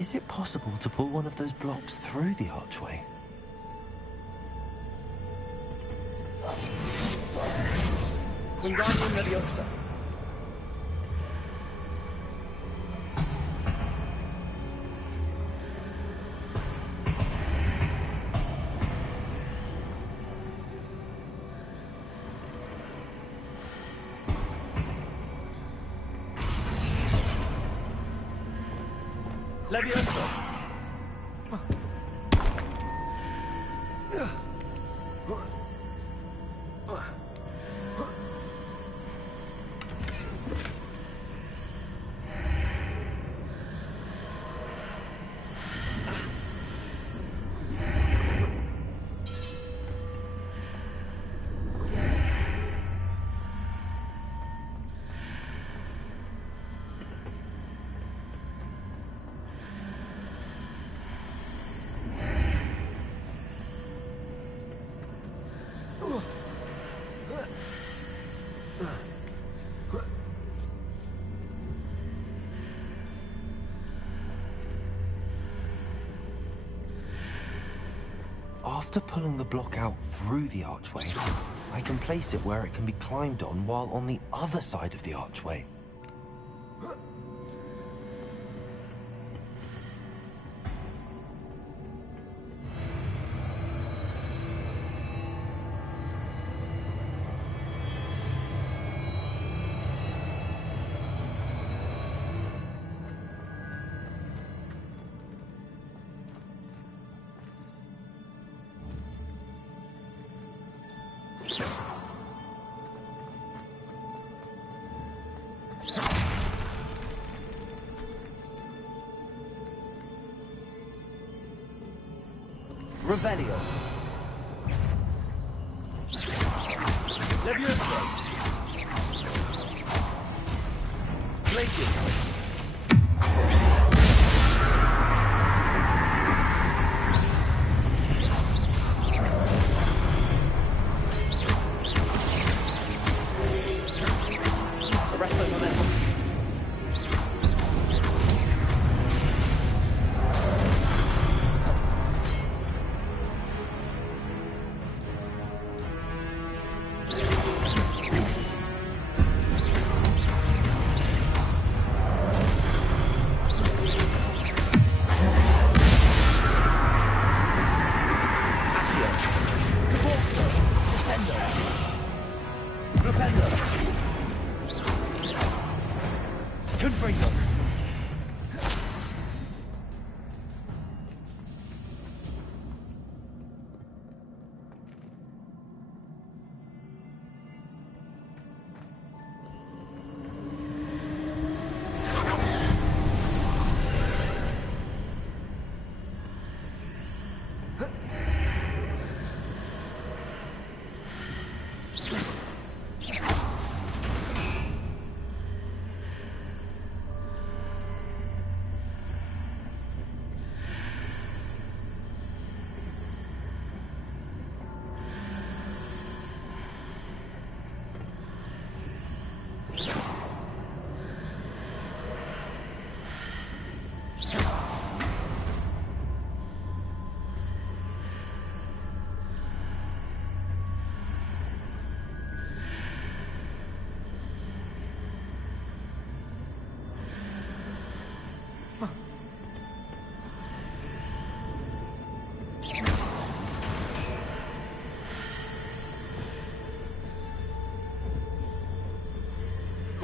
Is it possible to pull one of those blocks through the archway? Wingardium Leviosa. Leviosa. After pulling the block out through the archway, I can place it where it can be climbed on while on the other side of the archway. Revelio. Leviosa. Glacius. Arresto momentum.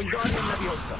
Wingardium Leviosa.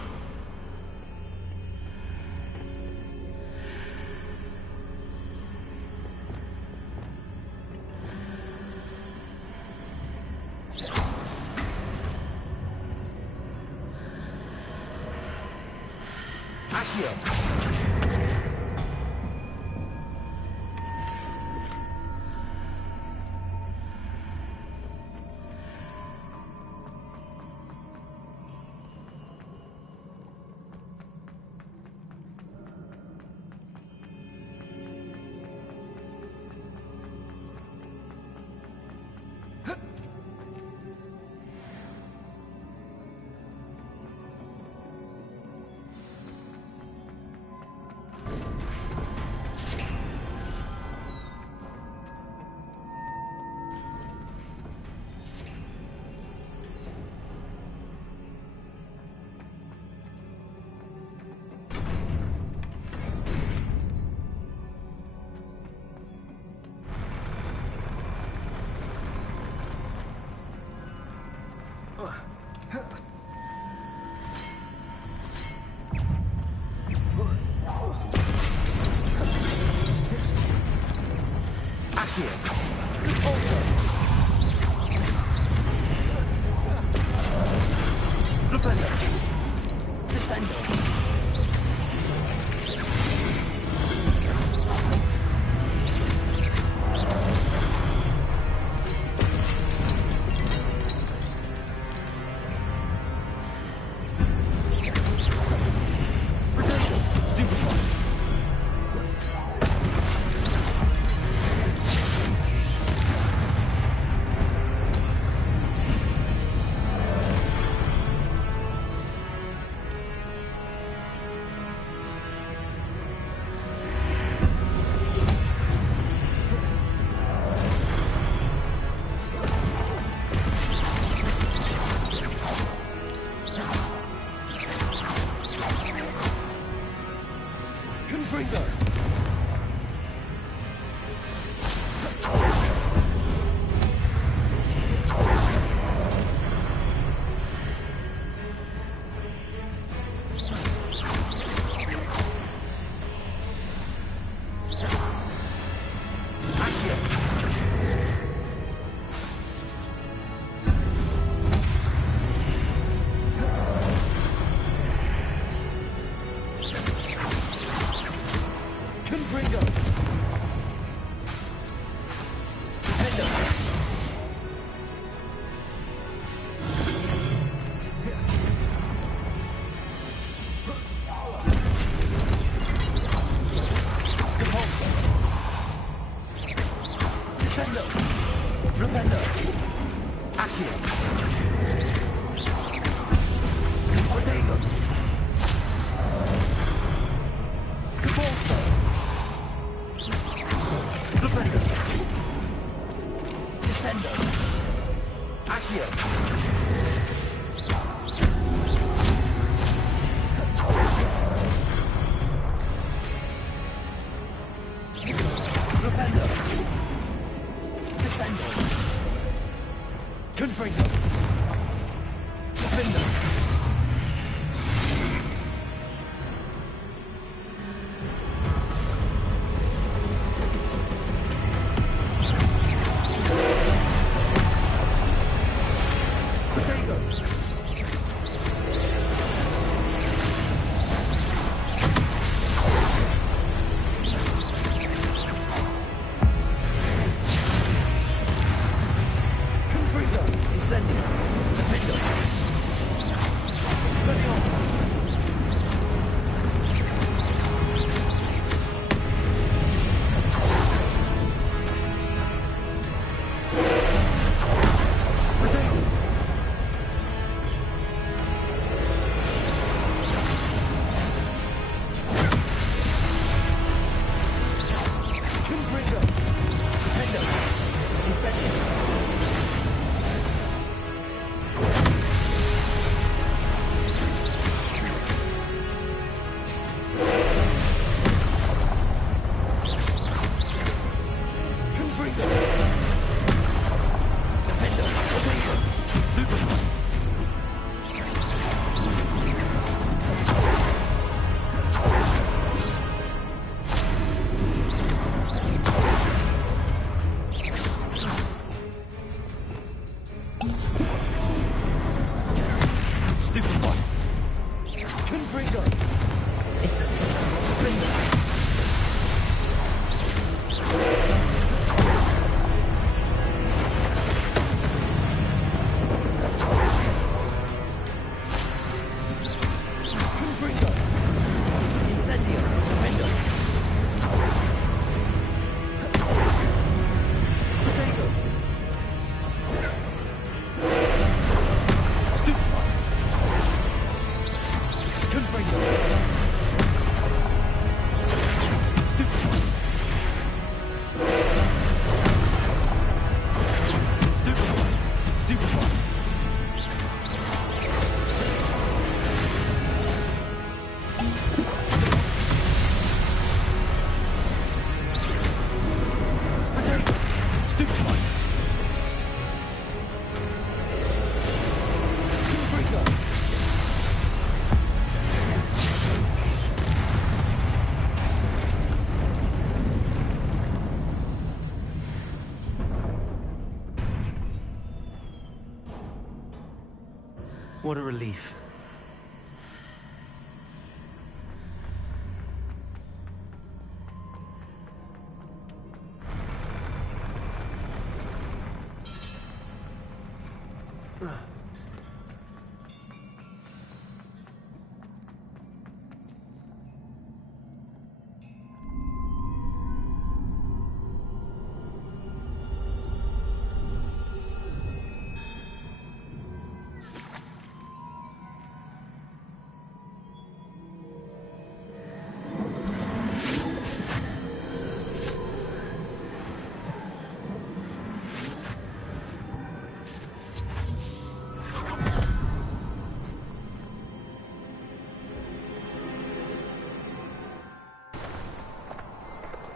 What a relief.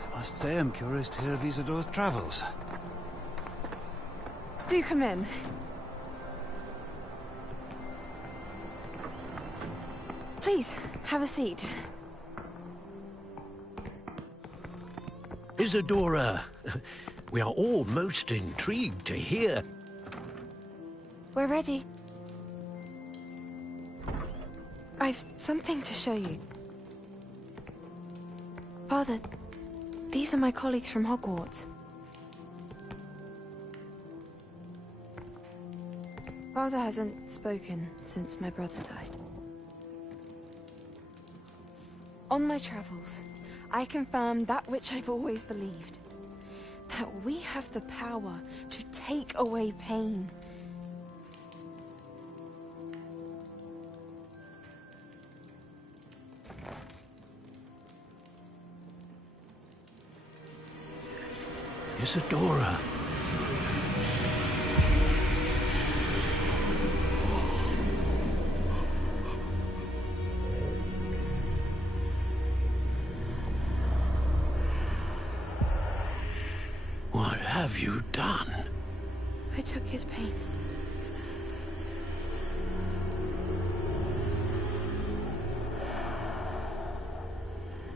I must say I'm curious to hear of Isidore's travels. Do come in. Please, have a seat. Isadora, we are all most intrigued to hear. We're ready. I've something to show you. Father, these are my colleagues from Hogwarts. Father hasn't spoken since my brother died. On my travels, I confirmed that which I've always believed. That we have the power to take away pain. Isadora. What have you done? I took his pain.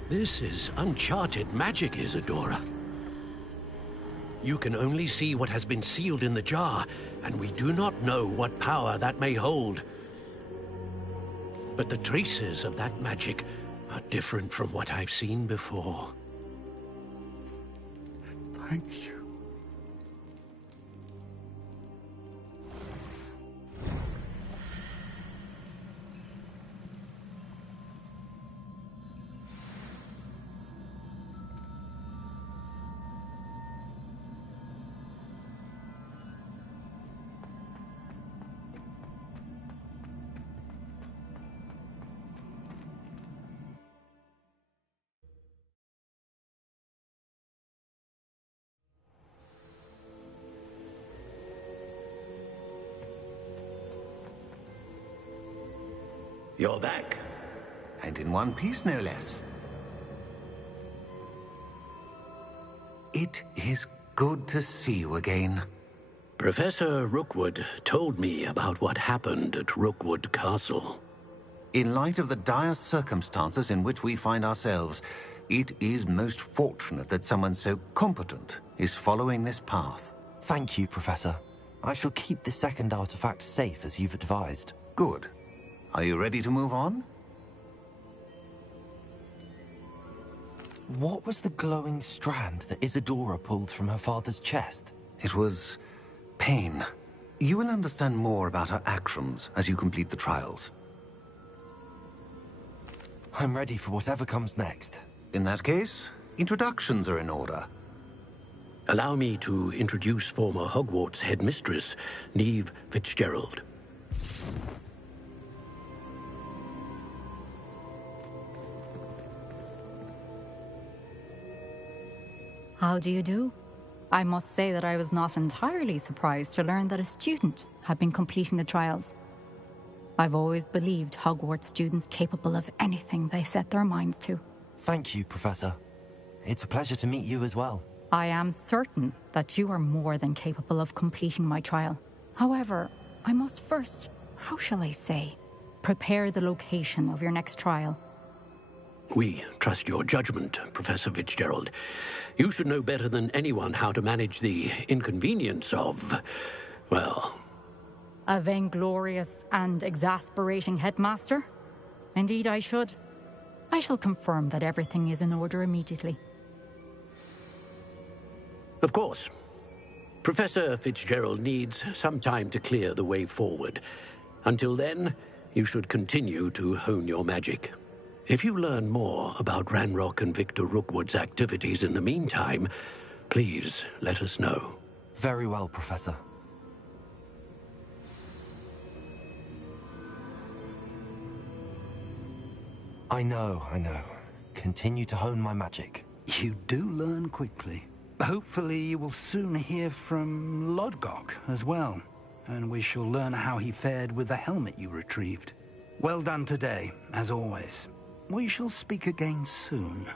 This is uncharted magic, Isadora. You can only see what has been sealed in the jar, and we do not know what power that may hold. But the traces of that magic are different from what I've seen before. Thank you. You're back. And in one piece, no less. It is good to see you again. Professor Rookwood told me about what happened at Rookwood Castle. In light of the dire circumstances in which we find ourselves, it is most fortunate that someone so competent is following this path. Thank you, Professor. I shall keep the second artifact safe as you've advised. Good. Are you ready to move on? What was the glowing strand that Isadora pulled from her father's chest? It was pain. You will understand more about her actions as you complete the trials. I'm ready for whatever comes next. In that case, introductions are in order. Allow me to introduce former Hogwarts headmistress, Neve Fitzgerald. How do you do? I must say that I was not entirely surprised to learn that a student had been completing the trials. I've always believed Hogwarts students capable of anything they set their minds to. Thank you, Professor. It's a pleasure to meet you as well. I am certain that you are more than capable of completing my trial. However, I must first, how shall I say, prepare the location of your next trial. We trust your judgment, Professor Fitzgerald. You should know better than anyone how to manage the inconvenience of, well, A vainglorious and exasperating headmaster? Indeed I should. I shall confirm that everything is in order immediately. Of course. Professor Fitzgerald needs some time to clear the way forward. Until then, you should continue to hone your magic. If you learn more about Ranrock and Victor Rookwood's activities in the meantime, please let us know. Very well, Professor. I know. Continue to hone my magic. You do learn quickly. Hopefully you will soon hear from Lodgok as well, and we shall learn how he fared with the helmet you retrieved. Well done today, as always. We shall speak again soon.